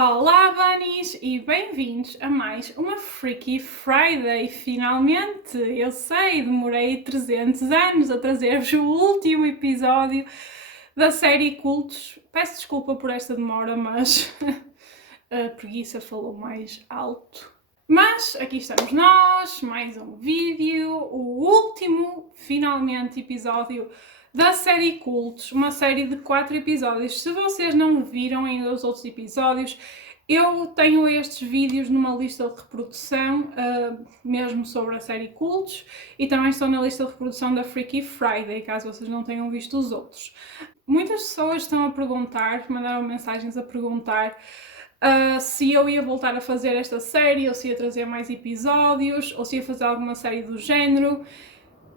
Olá, Bunnies, e bem-vindos a mais uma Freaky Friday. Finalmente, eu sei, demorei 300 anos a trazer-vos o último episódio da série Cultos. Peço desculpa por esta demora, mas a preguiça falou mais alto. Mas aqui estamos nós, mais um vídeo, o último, finalmente, episódio da série Cultos, uma série de 4 episódios. Se vocês não viram ainda os outros episódios, eu tenho estes vídeos numa lista de reprodução, mesmo sobre a série Cultos, e também estão na lista de reprodução da Freaky Friday, caso vocês não tenham visto os outros. Muitas pessoas estão a perguntar, mandaram mensagens a perguntar se eu ia voltar a fazer esta série, ou se ia trazer mais episódios, ou se ia fazer alguma série do género.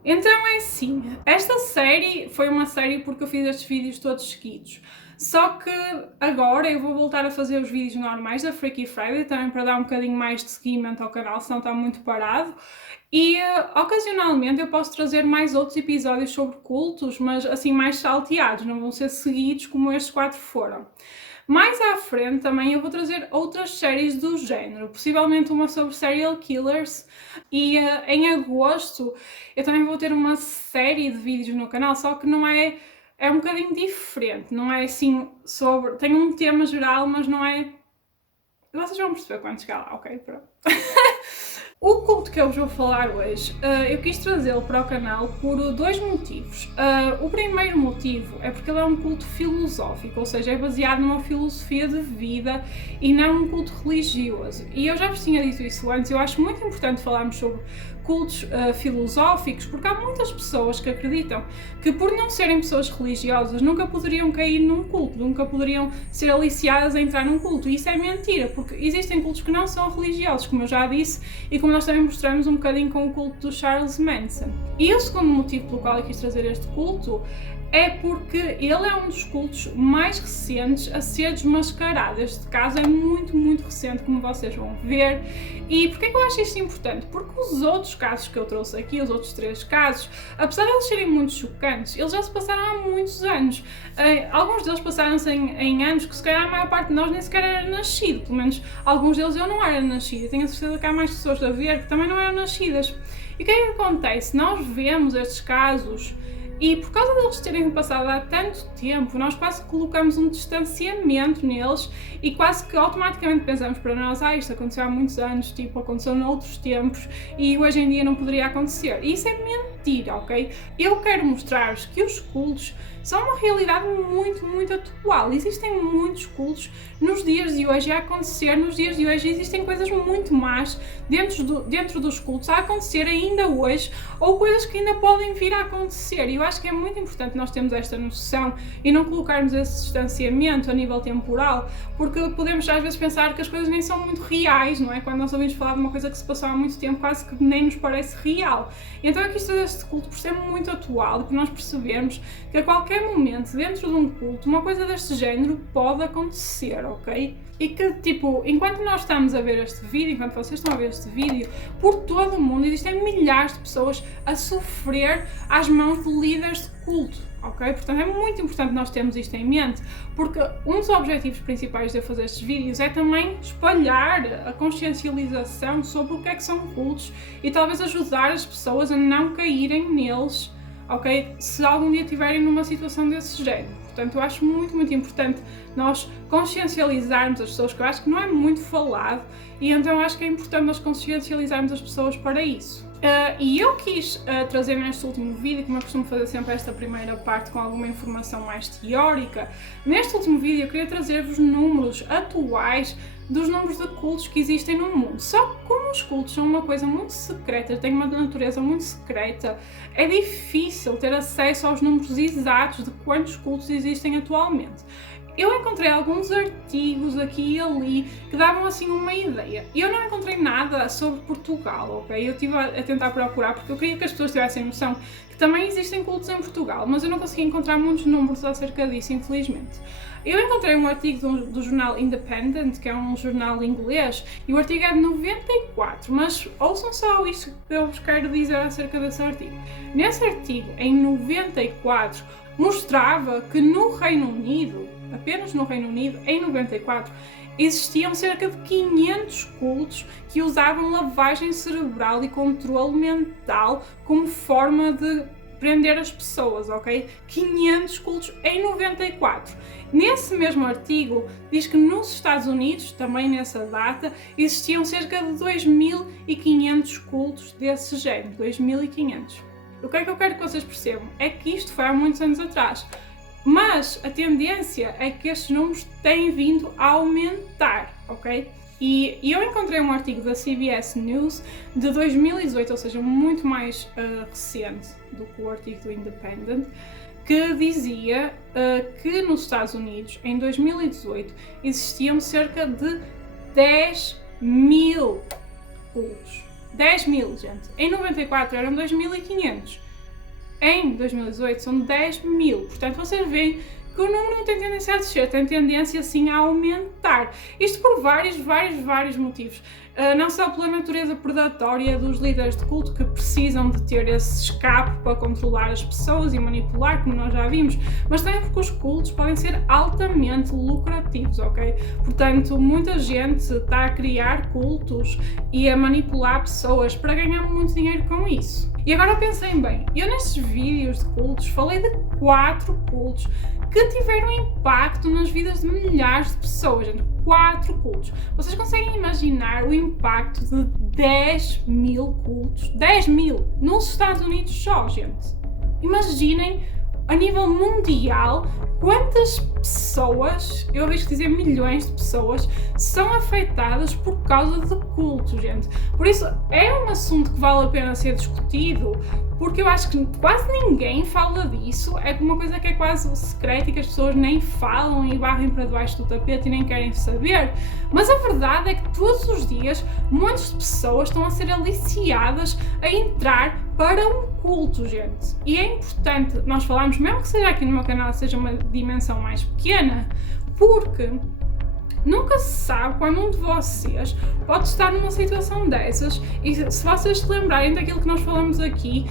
Então é assim, esta série foi uma série porque eu fiz estes vídeos todos seguidos. Só que agora eu vou voltar a fazer os vídeos normais da Freaky Friday, também para dar um bocadinho mais de seguimento ao canal, senão está muito parado. E ocasionalmente eu posso trazer mais outros episódios sobre cultos, mas assim mais salteados, não vão ser seguidos como estes 4 foram. Mais à frente também eu vou trazer outras séries do género, possivelmente uma sobre serial killers, e em agosto eu também vou ter uma série de vídeos no canal, só que não é um bocadinho diferente, não é assim sobre... tem um tema geral, mas não é... Vocês vão perceber quando chegar lá, ok? Pronto. O culto que eu vos vou falar hoje, eu quis trazê-lo para o canal por 2 motivos. O primeiro motivo é porque ele é um culto filosófico, ou seja, é baseado numa filosofia de vida e não um culto religioso. E eu já vos tinha dito isso antes, eu acho muito importante falarmos sobre cultos filosóficos, porque há muitas pessoas que acreditam que por não serem pessoas religiosas nunca poderiam cair num culto, nunca poderiam ser aliciadas a entrar num culto. E isso é mentira, porque existem cultos que não são religiosos, como eu já disse, e como nós também mostramos um bocadinho com o culto do Charles Manson. E o segundo motivo pelo qual eu quis trazer este culto é porque ele é um dos cultos mais recentes a ser desmascarado. Este caso é muito recente, como vocês vão ver. E porquê que eu acho isto importante? Porque os outros casos que eu trouxe aqui, os outros 3 casos, apesar de eles serem muito chocantes, eles já se passaram há muitos anos. Alguns deles passaram-se em anos que se calhar a maior parte de nós nem sequer era nascido. Pelo menos alguns deles eu não era nascida. Tenho a certeza que há mais pessoas a ver que também não eram nascidas. E o que é que acontece? Nós vemos estes casos e por causa deles terem passado há tanto tempo, nós quase que colocamos um distanciamento neles e quase que automaticamente pensamos para nós, isto aconteceu há muitos anos, tipo, aconteceu noutros tempos e hoje em dia não poderia acontecer. E isso é mentira, ok? Eu quero mostrar-vos que os cultos são uma realidade muito atual. Existem muitos cultos nos dias de hoje a acontecer, nos dias de hoje existem coisas muito más dentro dos cultos a acontecer ainda hoje, ou coisas que ainda podem vir a acontecer. E eu acho que é muito importante nós termos esta noção e não colocarmos esse distanciamento a nível temporal, porque podemos às vezes pensar que as coisas nem são muito reais, não é? Quando nós ouvimos falar de uma coisa que se passou há muito tempo, quase que nem nos parece real. Então aqui está este culto por ser muito atual, para nós percebermos que a qualquer momento, dentro de um culto, uma coisa deste género pode acontecer, ok? E que, tipo, enquanto nós estamos a ver este vídeo, enquanto vocês estão a ver este vídeo, por todo o mundo existem milhares de pessoas a sofrer às mãos de líderes de culto, ok? Portanto, é muito importante nós termos isto em mente, porque um dos objetivos principais de eu fazer estes vídeos é também espalhar a consciencialização sobre o que é que são cultos e talvez ajudar as pessoas a não caírem neles, ok? Se algum dia estiverem numa situação desse género. Portanto, eu acho muito importante nós consciencializarmos as pessoas, que eu acho que não é muito falado, e então acho que é importante nós consciencializarmos as pessoas para isso. E eu quis trazer neste último vídeo, como eu costumo fazer sempre esta primeira parte com alguma informação mais teórica, neste último vídeo eu queria trazer-vos números atuais dos números de cultos que existem no mundo. Só que como os cultos são uma coisa muito secreta, têm uma natureza muito secreta, é difícil ter acesso aos números exatos de quantos cultos existem atualmente. Eu encontrei alguns artigos aqui e ali que davam assim uma ideia. Eu não encontrei nada sobre Portugal, ok? Eu estive a tentar procurar porque eu queria que as pessoas tivessem noção que também existem cultos em Portugal, mas eu não consegui encontrar muitos números acerca disso, infelizmente. Eu encontrei um artigo do jornal Independent, que é um jornal inglês, e o artigo é de 94, mas ouçam só isto que eu vos quero dizer acerca desse artigo. Nesse artigo, em 94, mostrava que no Reino Unido, apenas no Reino Unido, em 94, existiam cerca de 500 cultos que usavam lavagem cerebral e controle mental como forma de prender as pessoas, ok? 500 cultos em 94. Nesse mesmo artigo, diz que nos Estados Unidos, também nessa data, existiam cerca de 2.500 cultos desse género, 2.500. O que é que eu quero que vocês percebam? É que isto foi há muitos anos atrás, mas a tendência é que estes números têm vindo a aumentar, ok? E eu encontrei um artigo da CBS News de 2018, ou seja, muito mais recente do que o artigo do Independent, que dizia que nos Estados Unidos, em 2018, existiam cerca de 10.000 cultos. 10.000, gente. Em 94 eram 2.500. Em 2018 são 10.000. Portanto, vocês veem que o número não tem tendência a descer, tem tendência sim a aumentar. Isto por vários motivos. Não só pela natureza predatória dos líderes de culto que precisam de ter esse escape para controlar as pessoas e manipular, como nós já vimos, mas também porque os cultos podem ser altamente lucrativos, ok? Portanto, muita gente está a criar cultos e a manipular pessoas para ganhar muito dinheiro com isso. E agora pensem bem, eu nestes vídeos de cultos falei de 4 cultos que tiveram impacto nas vidas de milhares de pessoas, gente. 4 cultos. Vocês conseguem imaginar o impacto de 10.000 cultos? 10.000 nos Estados Unidos só, gente. Imaginem a nível mundial quantas pessoas, eu arrisco dizer milhões de pessoas, são afetadas por causa de cultos, gente. Por isso é um assunto que vale a pena ser discutido, porque eu acho que quase ninguém fala disso, é uma coisa que é quase secreta e que as pessoas nem falam e varrem para debaixo do tapete e nem querem saber, mas a verdade é que todos os dias muitas pessoas estão a ser aliciadas a entrar para um culto, gente. E é importante nós falarmos, mesmo que seja aqui no meu canal, seja uma dimensão mais pequena, porque nunca se sabe quando um de vocês pode estar numa situação dessas e se vocês se lembrarem daquilo que nós falamos aqui,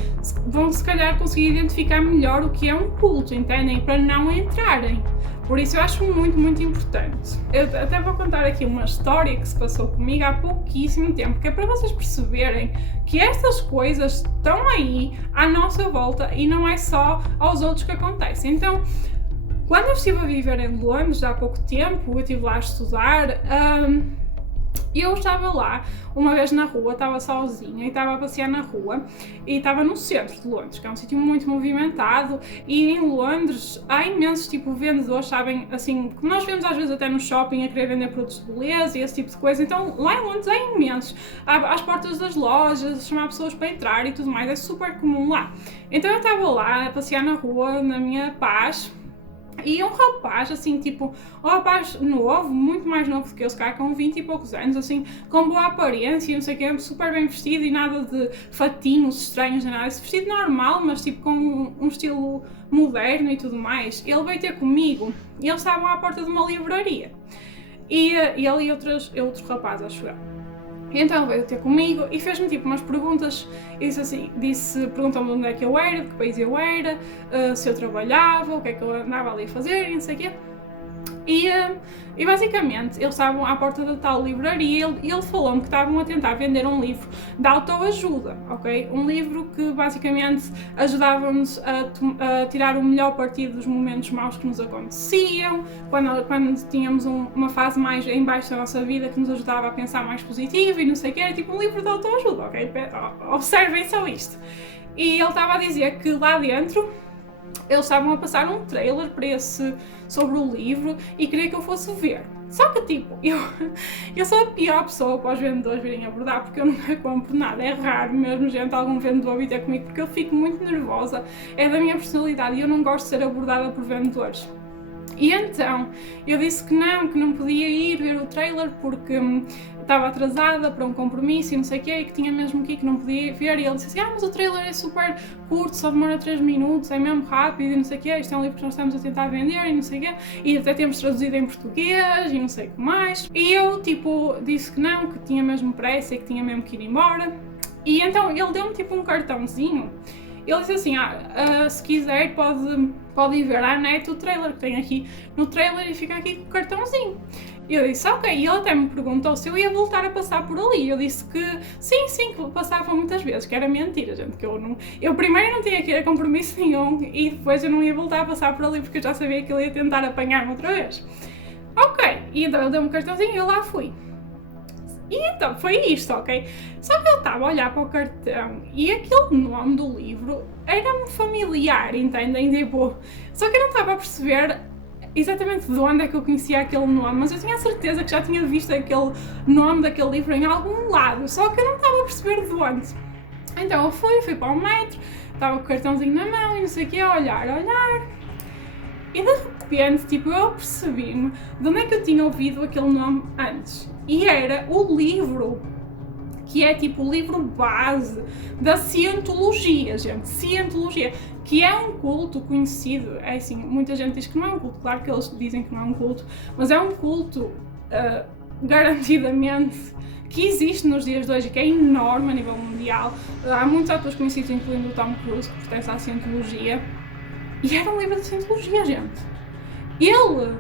vão se calhar conseguir identificar melhor o que é um culto, entendem? Para não entrarem. Por isso eu acho muito importante. Eu até vou contar aqui uma história que se passou comigo há pouquíssimo tempo, que é para vocês perceberem que estas coisas estão aí à nossa volta e não é só aos outros que acontecem. Então, quando eu estive a viver em Londres há pouco tempo, eu estive lá a estudar, eu estava lá uma vez na rua, estava sozinha e estava a passear na rua e estava no centro de Londres, que é um sítio muito movimentado, e em Londres há imensos tipo vendedores, sabem, assim, como nós vemos às vezes até no shopping a querer vender produtos de beleza e esse tipo de coisa. Então lá em Londres há imensos, às portas das lojas, a chamar pessoas para entrar e tudo mais, é super comum lá. Então eu estava lá a passear na rua, na minha paz, e um rapaz, assim, tipo, um rapaz novo, muito mais novo do que eu, se calhar com 20 e poucos anos, assim, com boa aparência, não sei o quê, super bem vestido e nada de fatinhos estranhos, nem nada, esse vestido normal, mas tipo com um estilo moderno e tudo mais. Ele veio ter comigo e eles estavam à porta de uma livraria. E ele e outro rapaz, acho eu. Então ele veio ter comigo e fez-me tipo umas perguntas, e perguntou-me onde é que eu era, de que país eu era, se eu trabalhava, o que é que eu andava ali a fazer e não sei o quê. E basicamente eles estavam à porta da tal livraria e ele falou-me que estavam a tentar vender um livro de autoajuda, ok? Um livro que basicamente ajudava-nos a tirar o melhor partido dos momentos maus que nos aconteciam, quando tínhamos uma fase mais em baixo da nossa vida, que nos ajudava a pensar mais positivo e não sei o que, era tipo um livro de autoajuda, ok? Observem só isto. E ele estava a dizer que lá dentro eles estavam a passar um trailer sobre o livro e queria que eu fosse ver. Só que tipo, eu sou a pior pessoa para os vendedores virem abordar, porque eu nunca compro nada, é raro mesmo, gente, algum vendedor vir ter comigo, porque eu fico muito nervosa, é da minha personalidade e eu não gosto de ser abordada por vendedores. E então, eu disse que não podia ir ver o trailer porque estava atrasada para um compromisso e não sei o quê, e que tinha mesmo que ir, que não podia ver, e ele disse assim, mas o trailer é super curto, só demora 3 minutos, é mesmo rápido e não sei o quê, isto é um livro que nós estamos a tentar vender e não sei o quê, e até temos traduzido em português e não sei o que mais. E eu, tipo, disse que tinha mesmo pressa e que tinha mesmo que ir embora. E então ele deu-me tipo um cartãozinho. Ele disse assim, se quiser pode ir ver à net o trailer que tem aqui no trailer e fica aqui com o cartãozinho. E eu disse, ok, e ele até me perguntou se eu ia voltar a passar por ali. Eu disse que sim, que passava muitas vezes, que era mentira, gente, que eu primeiro não tinha que ir a compromisso nenhum e depois eu não ia voltar a passar por ali porque eu já sabia que ele ia tentar apanhar-me outra vez. Ok, e então ele deu-me um cartãozinho e eu lá fui. E então, foi isto, ok? Só que eu estava a olhar para o cartão e aquele nome do livro era-me familiar, entendem? Tipo, só que eu não estava a perceber exatamente de onde é que eu conhecia aquele nome, mas eu tinha a certeza que já tinha visto aquele nome daquele livro em algum lado, só que eu não estava a perceber de onde. Então eu fui para o metro, estava com o cartãozinho na mão e não sei o que, a olhar, e de repente, tipo, eu percebi-me de onde é que eu tinha ouvido aquele nome antes. E era o livro, que é tipo o livro base da Cientologia, gente, Cientologia, que é um culto conhecido, é assim, muita gente diz que não é um culto, claro que eles dizem que não é um culto, mas é um culto garantidamente que existe nos dias de hoje, que é enorme a nível mundial. Há muitos atores conhecidos, incluindo o Tom Cruise, que pertence à Cientologia, e era um livro de Cientologia, gente. Ele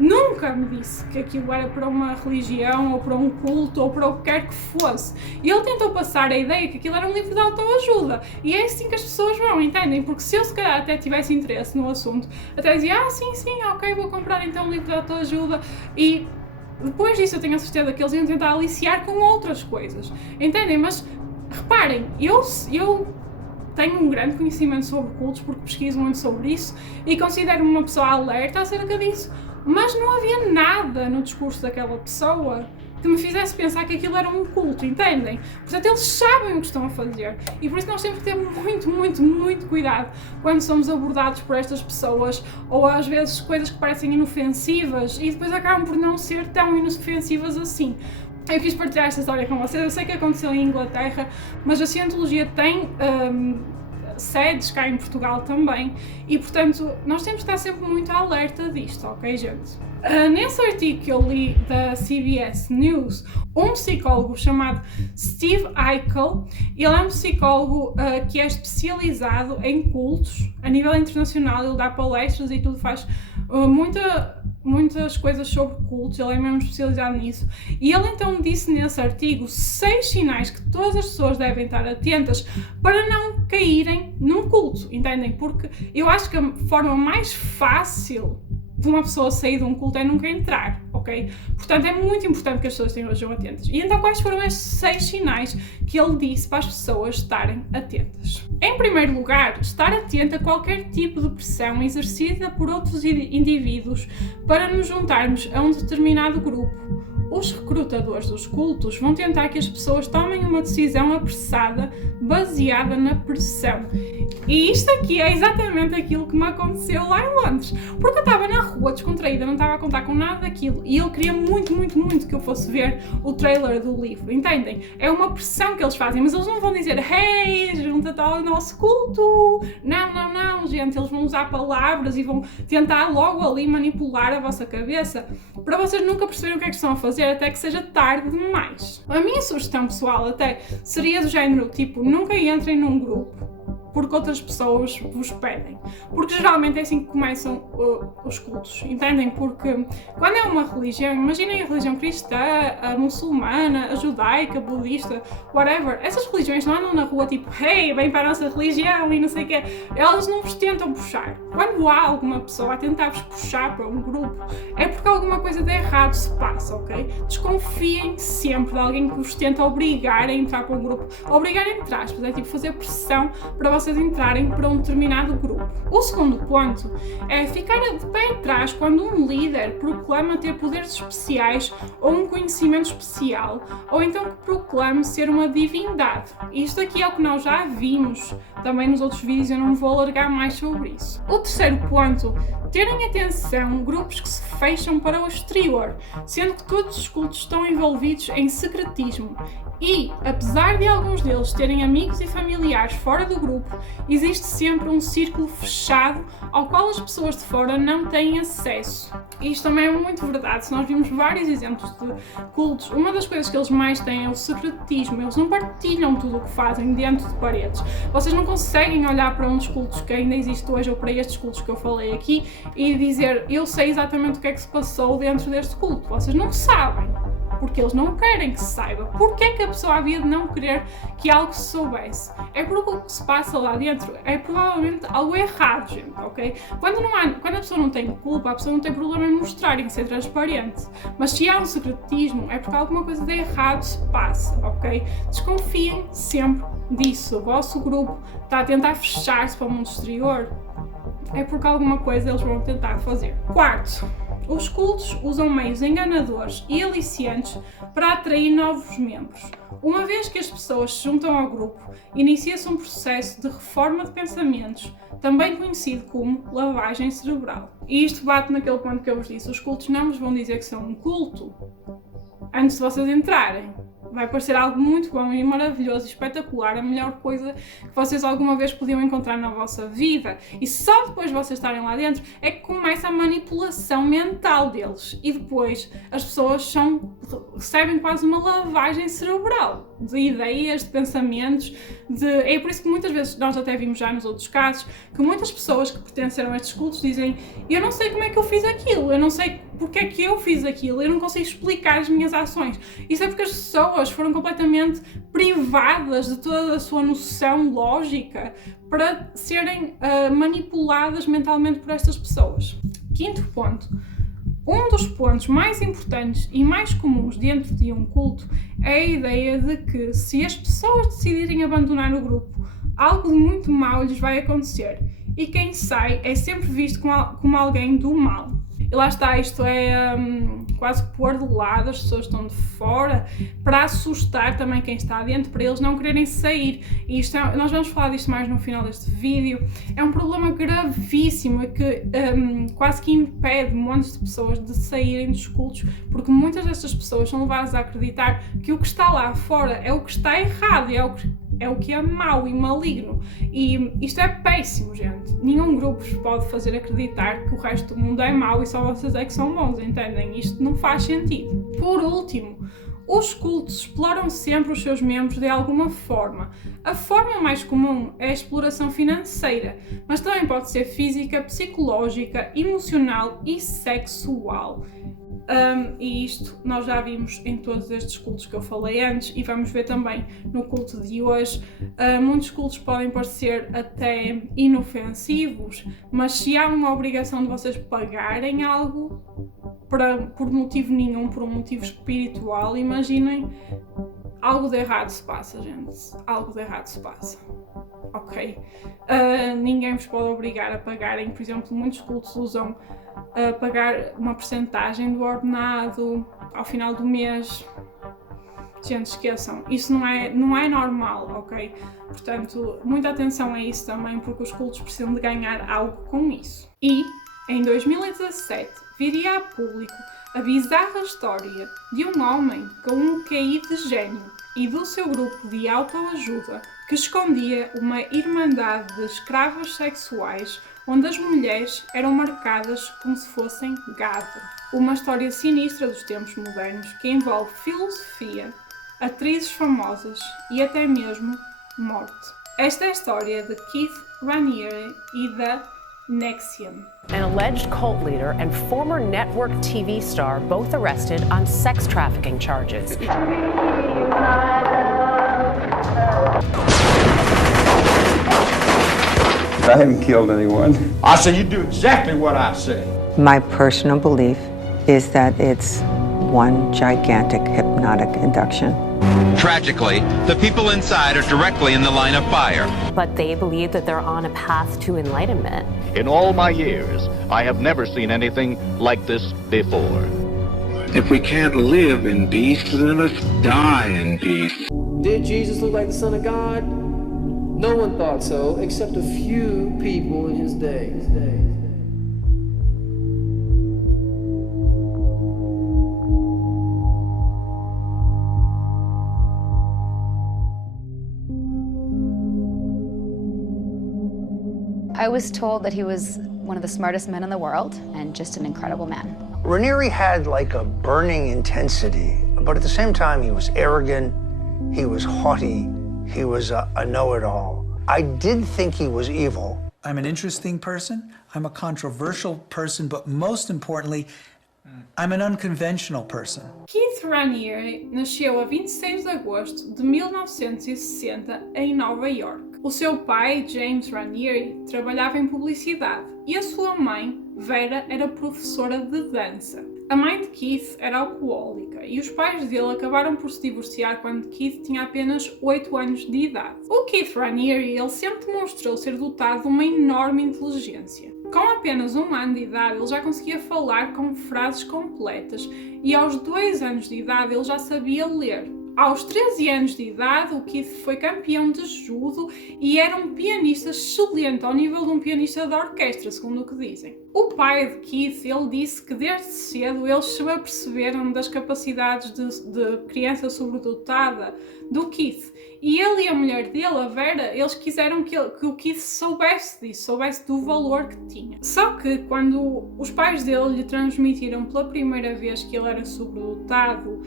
nunca me disse que aquilo era para uma religião, ou para um culto, ou para o que quer que fosse. E ele tentou passar a ideia que aquilo era um livro de autoajuda. E é assim que as pessoas vão, entendem? Porque se eu se calhar até tivesse interesse no assunto, até dizia, sim, ok, vou comprar então um livro de autoajuda. E depois disso eu tenho a certeza que eles iam tentar aliciar com outras coisas. Entendem? Mas reparem, eu tenho um grande conhecimento sobre cultos porque pesquiso muito sobre isso e considero-me uma pessoa alerta acerca disso. Mas não havia nada no discurso daquela pessoa que me fizesse pensar que aquilo era um culto, entendem? Portanto, eles sabem o que estão a fazer e por isso nós temos que ter muito cuidado quando somos abordados por estas pessoas ou às vezes coisas que parecem inofensivas e depois acabam por não ser tão inofensivas assim. Eu quis partilhar esta história com vocês, eu sei que aconteceu em Inglaterra, mas a Cientologia tem sedes cá em Portugal também e, portanto, nós temos que estar sempre muito alerta disto, ok, gente? Nesse artigo que eu li da CBS News, um psicólogo chamado Steve Eichel, ele é um psicólogo que é especializado em cultos a nível internacional, ele dá palestras e tudo, faz muitas coisas sobre cultos, ele é mesmo especializado nisso. E ele então disse nesse artigo 6 sinais que todas as pessoas devem estar atentas para não caírem num culto, entendem? Porque eu acho que a forma mais fácil de uma pessoa sair de um culto é nunca entrar, ok? Portanto, é muito importante que as pessoas estejam atentas. E então, quais foram estes 6 sinais que ele disse para as pessoas estarem atentas? Em primeiro lugar, estar atento a qualquer tipo de pressão exercida por outros indivíduos para nos juntarmos a um determinado grupo. Os recrutadores dos cultos vão tentar que as pessoas tomem uma decisão apressada, baseada na pressão. E isto aqui é exatamente aquilo que me aconteceu lá em Londres. Porque eu estava na rua descontraída, não estava a contar com nada daquilo. E ele queria muito que eu fosse ver o trailer do livro, entendem? É uma pressão que eles fazem, mas eles não vão dizer hey, junta-te ao nosso culto. Não, gente, eles vão usar palavras e vão tentar logo ali manipular a vossa cabeça para vocês nunca perceberem o que é que estão a fazer até que seja tarde demais. A minha sugestão pessoal até seria do género, tipo, nunca entrem num grupo porque outras pessoas vos pedem. Porque geralmente é assim que começam os cultos, entendem? Porque quando é uma religião, imaginem a religião cristã, a muçulmana, a judaica, a budista, whatever, essas religiões não andam na rua tipo, hey, vem para a nossa religião e não sei o quê. Elas não vos tentam puxar. Quando há alguma pessoa a tentar-vos puxar para um grupo, é porque alguma coisa de errado se passa, ok? Desconfiem sempre de alguém que vos tenta obrigar a entrar para um grupo. Obrigar entre aspas, é tipo fazer pressão para vocês entrarem para um determinado grupo. O segundo ponto é ficar de pé atrás quando um líder proclama ter poderes especiais ou um conhecimento especial, ou então que proclame ser uma divindade. Isto aqui é o que nós já vimos também nos outros vídeos, eu não vou alargar mais sobre isso. O terceiro ponto, terem atenção grupos que se fecham para o exterior, sendo que todos os cultos estão envolvidos em secretismo. E, apesar de alguns deles terem amigos e familiares fora do grupo, existe sempre um círculo fechado ao qual as pessoas de fora não têm acesso. E isto também é muito verdade. Se nós vimos vários exemplos de cultos, uma das coisas que eles mais têm é o secretismo. Eles não partilham tudo o que fazem dentro de paredes. Vocês não conseguem olhar para um dos cultos que ainda existe hoje ou para estes cultos que eu falei aqui e dizer eu sei exatamente o que é que se passou dentro deste culto. Vocês não sabem, porque eles não querem que se saiba. Porquê é que a pessoa havia de não querer que algo se soubesse? É porque o que se passa lá dentro é provavelmente algo errado, gente, ok? Quando a pessoa não tem culpa, a pessoa não tem problema em mostrar, em ser transparente. Mas se há um secretismo, é porque alguma coisa de errado se passa, ok? Desconfiem sempre disso. O vosso grupo está a tentar fechar-se para o mundo exterior, é porque alguma coisa eles vão tentar fazer. Quarto, os cultos usam meios enganadores e aliciantes para atrair novos membros. Uma vez que as pessoas se juntam ao grupo, inicia-se um processo de reforma de pensamentos, também conhecido como lavagem cerebral. E isto bate naquele ponto que eu vos disse: os cultos não vos vão dizer que são um culto antes de vocês entrarem. Vai parecer algo muito bom e maravilhoso e espetacular, a melhor coisa que vocês alguma vez podiam encontrar na vossa vida. E só depois de vocês estarem lá dentro é que começa a manipulação mental deles. E depois as pessoas recebem quase uma lavagem cerebral de ideias, de pensamentos. É por isso que muitas vezes, nós até vimos já nos outros casos, que muitas pessoas que pertenceram a estes cultos dizem: eu não sei como é que eu fiz aquilo, eu não sei porque é que eu fiz aquilo, eu não consigo explicar as minhas ações. Isso é porque as pessoas foram completamente privadas de toda a sua noção lógica para serem manipuladas mentalmente por estas pessoas. Quinto ponto. Um dos pontos mais importantes e mais comuns dentro de um culto é a ideia de que, se as pessoas decidirem abandonar o grupo, algo de muito mau lhes vai acontecer, e quem sai é sempre visto como alguém do mal. E lá está, isto é quase pôr de lado as pessoas que estão de fora, para assustar também quem está dentro, para eles não quererem sair. E nós vamos falar disto mais no final deste vídeo. É um problema gravíssimo que quase que impede montes de pessoas de saírem dos cultos, porque muitas destas pessoas são levadas a acreditar que o que está lá fora é o que está errado, é o que é mau e maligno. E isto é péssimo, gente. Nenhum grupo vos pode fazer acreditar que o resto do mundo é mau e só vocês é que são bons, entendem? Isto não faz sentido. Por último, os cultos exploram sempre os seus membros de alguma forma. A forma mais comum é a exploração financeira, mas também pode ser física, psicológica, emocional e sexual. E isto nós já vimos em todos estes cultos que eu falei antes, e vamos ver também no culto de hoje. Muitos cultos podem parecer até inofensivos, mas se há uma obrigação de vocês pagarem algo por motivo nenhum, por um motivo espiritual, imaginem, algo de errado se passa, gente. Algo de errado se passa. Ok? Ninguém vos pode obrigar a pagarem. Por exemplo, muitos cultos usam pagar uma percentagem do ordenado ao final do mês. Gente, esqueçam, isso não é normal, ok? Portanto, muita atenção a isso também, porque os cultos precisam de ganhar algo com isso. E, em 2017, viria a público a bizarra história de um homem com um QI de gênio e do seu grupo de autoajuda que escondia uma irmandade de escravas sexuais onde as mulheres eram marcadas como se fossem gado. Uma história sinistra dos tempos modernos que envolve filosofia, atrizes famosas e até mesmo morte. Esta é a história de Keith Raniere e da NXIVM. An alleged cult leader and former network TV star both arrested on sex trafficking charges. I haven't killed anyone. I say you do exactly what I say. My personal belief is that it's one gigantic hypnotic induction. Tragically, the people inside are directly in the line of fire. But they believe that they're on a path to enlightenment. In all my years, I have never seen anything like this before. If we can't live in peace, then let's die in peace. Did Jesus look like the Son of God? No one thought so, except a few people in his day. I was told that he was one of the smartest men in the world and just an incredible man. Raniere had like a burning intensity, but at the same time he was arrogant, he was haughty, he was a know-it-all. I did think he was evil. I'm an interesting person, I'm a controversial person, but most importantly, I'm an unconventional person. Keith Raniere nasceu a 26 de agosto de 1960 em Nova York. O seu pai, James Raniere, trabalhava em publicidade e a sua mãe, Vera, era professora de dança. A mãe de Keith era alcoólica e os pais dele acabaram por se divorciar quando Keith tinha apenas 8 anos de idade. O Keith Raniere, ele sempre demonstrou ser dotado de uma enorme inteligência. Com apenas 1 ano de idade, ele já conseguia falar com frases completas e aos 2 anos de idade ele já sabia ler. Aos 13 anos de idade, o Keith foi campeão de judo e era um pianista excelente, ao nível de um pianista de orquestra, segundo o que dizem. O pai de Keith, ele disse que desde cedo eles se aperceberam das capacidades de criança sobredotada do Keith. E ele e a mulher dele, a Vera, eles quiseram que o Keith soubesse disso, soubesse do valor que tinha. Só que quando os pais dele lhe transmitiram pela primeira vez que ele era sobredotado,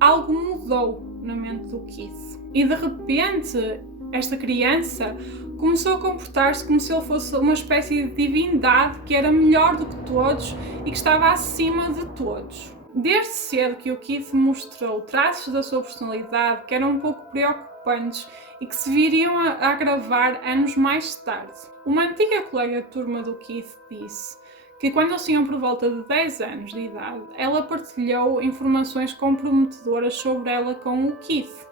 algo mudou na mente do Keith. E de repente, esta criança começou a comportar-se como se ele fosse uma espécie de divindade que era melhor do que todos e que estava acima de todos. Desde cedo que o Keith mostrou traços da sua personalidade que eram um pouco preocupantes e que se viriam a agravar anos mais tarde. Uma antiga colega de turma do Keith disse que quando eles tinham por volta de 10 anos de idade, ela partilhou informações comprometedoras sobre ela com o Keith.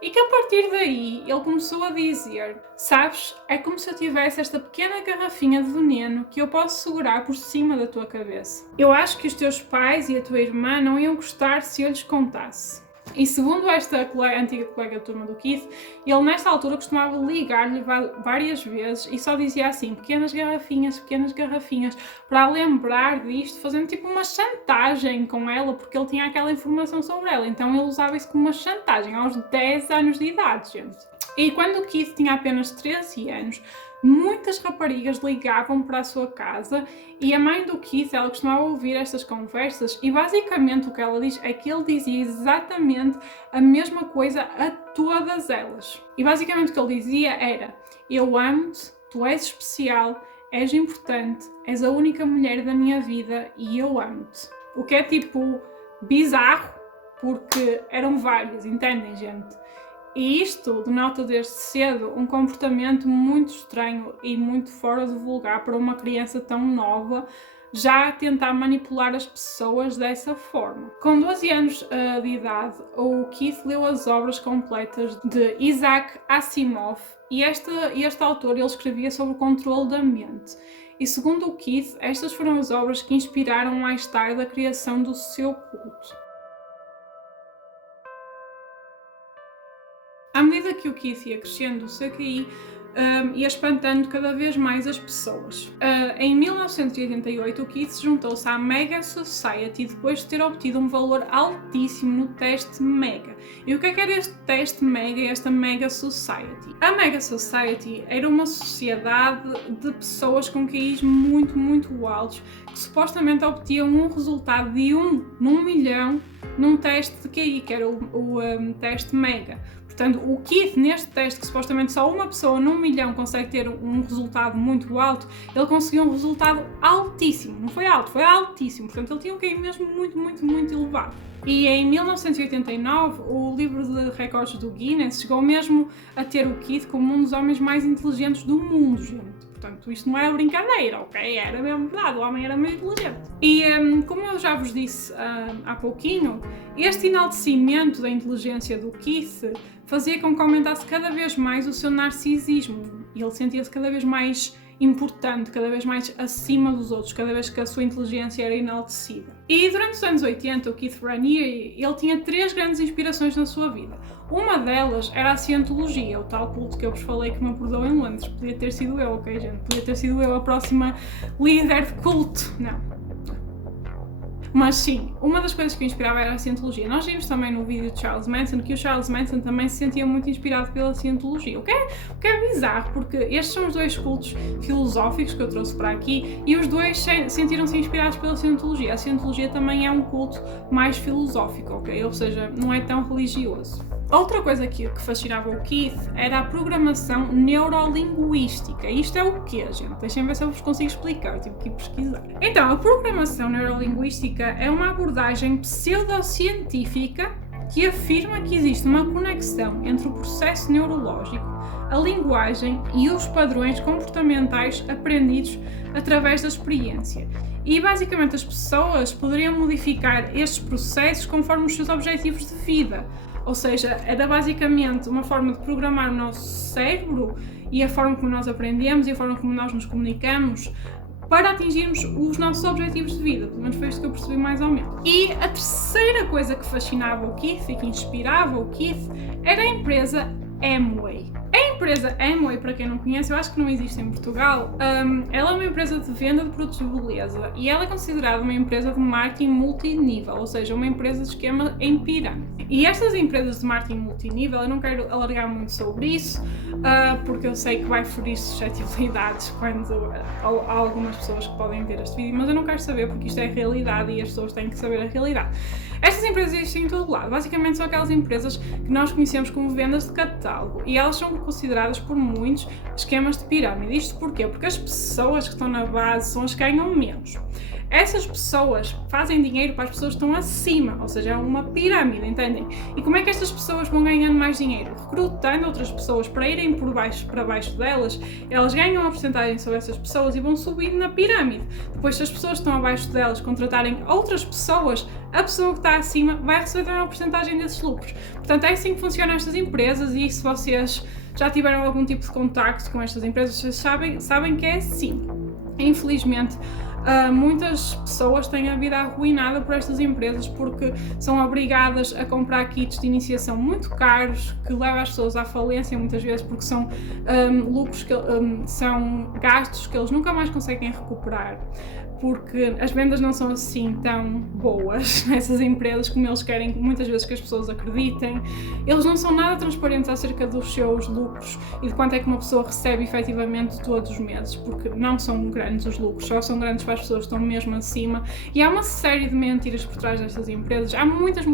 E que a partir daí ele começou a dizer: sabes, é como se eu tivesse esta pequena garrafinha de veneno que eu posso segurar por cima da tua cabeça. Eu acho que os teus pais e a tua irmã não iam gostar se eu lhes contasse. E segundo esta antiga colega de turma do Keith, ele nesta altura costumava ligar-lhe várias vezes e só dizia assim, pequenas garrafinhas, para a lembrar disto, fazendo tipo uma chantagem com ela, porque ele tinha aquela informação sobre ela. Então ele usava isso como uma chantagem aos 10 anos de idade, gente. E quando o Keith tinha apenas 13 anos, muitas raparigas ligavam para a sua casa e a mãe do Keith, ela costumava ouvir estas conversas e basicamente o que ela diz é que ele dizia exatamente a mesma coisa a todas elas. E basicamente o que ele dizia era: eu amo-te, tu és especial, és importante, és a única mulher da minha vida e eu amo-te. O que é tipo bizarro, porque eram várias, entendem, gente? E isto denota desde cedo um comportamento muito estranho e muito fora do vulgar para uma criança tão nova já a tentar manipular as pessoas dessa forma. Com 12 anos de idade, o Keith leu as obras completas de Isaac Asimov e este autor ele escrevia sobre o controle da mente. E segundo o Keith, estas foram as obras que inspiraram mais tarde a criação do seu culto. À medida que o Keith ia crescendo, o CQI ia espantando cada vez mais as pessoas. Em 1988, o Keith juntou-se à Mega Society depois de ter obtido um valor altíssimo no teste Mega. E o que era este teste Mega e esta Mega Society? A Mega Society era uma sociedade de pessoas com QIs muito, muito altos que supostamente obtinham um resultado de 1 num milhão num teste de QI, que era o teste Mega. Portanto, o Keith, neste teste, que supostamente só uma pessoa num milhão consegue ter um resultado muito alto, ele conseguiu um resultado altíssimo. Não foi alto, foi altíssimo. Portanto, ele tinha um QI mesmo muito, muito, muito elevado. E em 1989, o livro de recordes do Guinness chegou mesmo a ter o Keith como um dos homens mais inteligentes do mundo, gente. Portanto, isto não era brincadeira, ok? Era mesmo verdade, o homem era meio inteligente. E como eu já vos disse há pouquinho, este enaltecimento da inteligência do Keith fazia com que aumentasse cada vez mais o seu narcisismo. E ele sentia-se cada vez mais importante, cada vez mais acima dos outros, cada vez que a sua inteligência era enaltecida. E durante os anos 80, o Keith Raniere, ele tinha 3 grandes inspirações na sua vida. Uma delas era a cientologia, o tal culto que eu vos falei que me abordou em Londres. Podia ter sido eu, ok, gente? Podia ter sido eu a próxima líder de culto. Não. Mas sim, uma das coisas que o inspirava era a cientologia. Nós vimos também no vídeo de Charles Manson que o Charles Manson também se sentia muito inspirado pela cientologia. O que é bizarro, porque estes são os 2 cultos filosóficos que eu trouxe para aqui e os 2 sentiram-se inspirados pela cientologia. A cientologia também é um culto mais filosófico, ok? Ou seja, não é tão religioso. Outra coisa que fascinava o Keith era a programação neurolinguística. Isto é o quê, gente? Deixem-me ver se eu vos consigo explicar, eu tive que ir pesquisar. Então, a programação neurolinguística é uma abordagem pseudocientífica que afirma que existe uma conexão entre o processo neurológico, a linguagem e os padrões comportamentais aprendidos através da experiência. E basicamente as pessoas poderiam modificar estes processos conforme os seus objetivos de vida. Ou seja, era basicamente uma forma de programar o nosso cérebro e a forma como nós aprendemos e a forma como nós nos comunicamos para atingirmos os nossos objetivos de vida. Pelo menos foi isto que eu percebi mais ou menos. E a terceira coisa que fascinava o Keith e que inspirava o Keith era a empresa Amway. A empresa Amway, para quem não conhece, eu acho que não existe em Portugal, ela é uma empresa de venda de produtos de beleza e ela é considerada uma empresa de marketing multinível, ou seja, uma empresa de esquema em pirâmide. E estas empresas de marketing multinível, eu não quero alargar muito sobre isso, porque eu sei que vai ferir suscetibilidades quando há algumas pessoas que podem ver este vídeo, mas eu não quero saber porque isto é a realidade e as pessoas têm que saber a realidade. Estas empresas existem em todo lado, basicamente são aquelas empresas que nós conhecemos como vendas de catálogo e elas são consideradas por muitos esquemas de pirâmide. Isto porquê? Porque as pessoas que estão na base são as que ganham menos. Essas pessoas fazem dinheiro para as pessoas que estão acima, ou seja, é uma pirâmide, entendem? E como é que estas pessoas vão ganhando mais dinheiro? Recrutando outras pessoas para irem para baixo delas, elas ganham uma porcentagem sobre essas pessoas e vão subindo na pirâmide. Depois, se as pessoas que estão abaixo delas contratarem outras pessoas, a pessoa que está acima vai receber uma porcentagem desses lucros. Portanto, é assim que funcionam estas empresas e se vocês já tiveram algum tipo de contacto com estas empresas, vocês sabem que é assim. Infelizmente, muitas pessoas têm a vida arruinada por estas empresas porque são obrigadas a comprar kits de iniciação muito caros que levam as pessoas à falência muitas vezes porque são lucros são gastos que eles nunca mais conseguem recuperar, porque as vendas não são assim tão boas nessas empresas como eles querem muitas vezes que as pessoas acreditem. Eles não são nada transparentes acerca dos seus lucros e de quanto é que uma pessoa recebe efetivamente todos os meses, porque não são grandes os lucros, só são grandes para as pessoas que estão mesmo acima. E há uma série de mentiras por trás destas empresas. Há muitos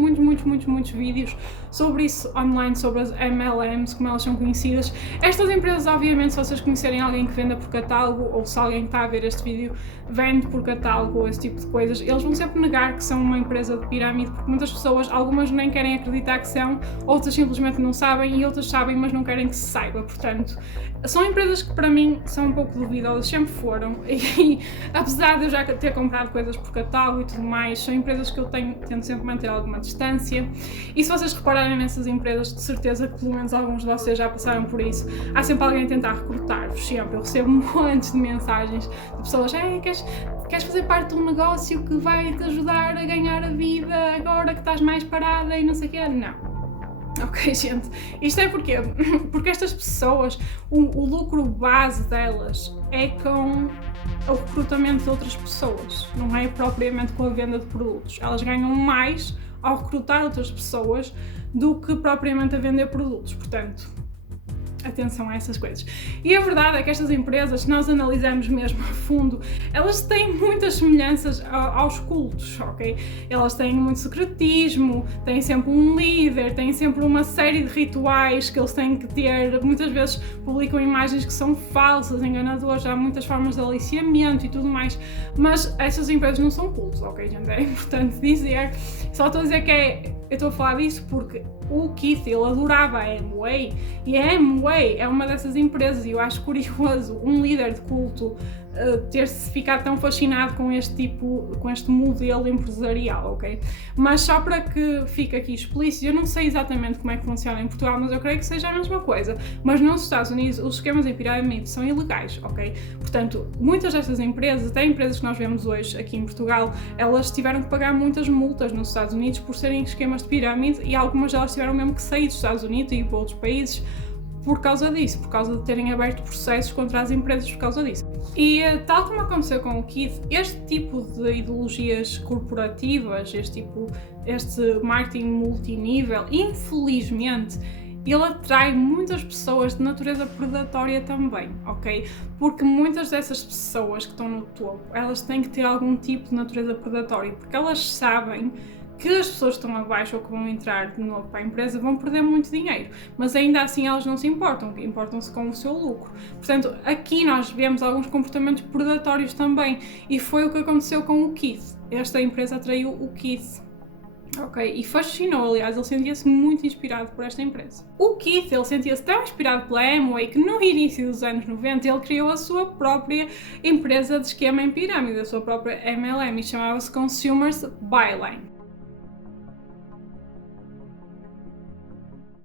vídeos sobre isso online, sobre as MLMs, como elas são conhecidas. Estas empresas, obviamente, se vocês conhecerem alguém que venda por catálogo ou se alguém está a ver este vídeo vende por catálogo ou esse tipo de coisas, eles vão sempre negar que são uma empresa de pirâmide, porque muitas pessoas, algumas nem querem acreditar que são, outras simplesmente não sabem e outras sabem, mas não querem que se saiba. Portanto, são empresas que para mim são um pouco duvidosas, sempre foram, e apesar de eu já ter comprado coisas por catálogo e tudo mais, são empresas que eu tento sempre manter alguma distância. E se vocês repararem nessas empresas, de certeza que pelo menos alguns de vocês já passaram por isso, há sempre alguém a tentar recrutar-vos, sempre. Eu recebo montes de mensagens de pessoas, queres fazer parte de um negócio que vai te ajudar a ganhar a vida agora que estás mais parada e não sei o quê? Não. Ok, gente, isto é porque estas pessoas, o lucro base delas é com o recrutamento de outras pessoas, não é propriamente com a venda de produtos. Elas ganham mais ao recrutar outras pessoas do que propriamente a vender produtos, portanto, atenção a essas coisas. E a verdade é que estas empresas, se nós analisarmos mesmo a fundo, elas têm muitas semelhanças aos cultos, ok? Elas têm muito secretismo, têm sempre um líder, têm sempre uma série de rituais que eles têm que ter, muitas vezes publicam imagens que são falsas, enganadoras, há muitas formas de aliciamento e tudo mais, mas essas empresas não são cultos, ok, gente? É importante dizer, só estou a dizer que eu estou a falar disso porque o Keith, ele adorava a Amway e a Amway é uma dessas empresas e eu acho curioso um líder de culto ter-se ficado tão fascinado com este modelo empresarial, ok? Mas só para que fique aqui explícito, eu não sei exatamente como é que funciona em Portugal, mas eu creio que seja a mesma coisa. Mas nos Estados Unidos os esquemas em pirâmide são ilegais, ok? Portanto, muitas destas empresas, até empresas que nós vemos hoje aqui em Portugal, elas tiveram que pagar muitas multas nos Estados Unidos por serem esquemas de pirâmide e algumas delas tiveram mesmo que sair dos Estados Unidos e ir para outros países por causa disso, por causa de terem aberto processos contra as empresas por causa disso. E tal como aconteceu com o Keith, este tipo de ideologias corporativas, este marketing multinível, infelizmente, ele atrai muitas pessoas de natureza predatória também, ok? Porque muitas dessas pessoas que estão no topo, elas têm que ter algum tipo de natureza predatória, porque elas sabem que as pessoas que estão abaixo ou que vão entrar de novo para a empresa vão perder muito dinheiro, mas ainda assim elas não se importam, importam-se com o seu lucro. Portanto, aqui nós vemos alguns comportamentos predatórios também, e foi o que aconteceu com o Keith. Esta empresa atraiu o Keith. Ok, e fascinou, aliás, ele sentia-se muito inspirado por esta empresa. O Keith, ele sentia-se tão inspirado pela Amway que no início dos anos 90 ele criou a sua própria empresa de esquema em pirâmide, a sua própria MLM, e chamava-se Consumers Byline.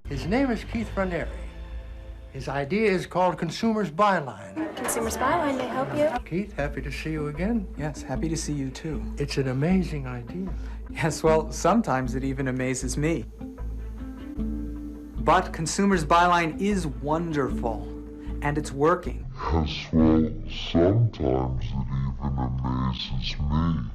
His name is Keith Raniere. His idea is called Consumers Byline. Consumers Byline, may I help you? Keith, happy to see you again. Yes, happy to see you too. It's an amazing idea. Yes, well, sometimes it even amazes me. But Consumers Byline is wonderful, and it's working. Yes, well, sometimes it even amazes me.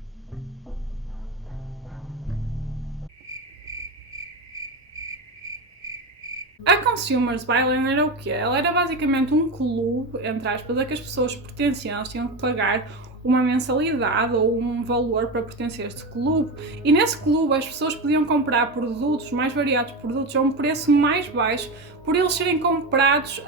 A Consumers Byline era o quê? Ela era basicamente um clube, entre aspas, a que as pessoas pertenciam, elas tinham que pagar uma mensalidade ou um valor para pertencer a este clube, e nesse clube as pessoas podiam comprar produtos, mais variados produtos, a um preço mais baixo, por eles serem comprados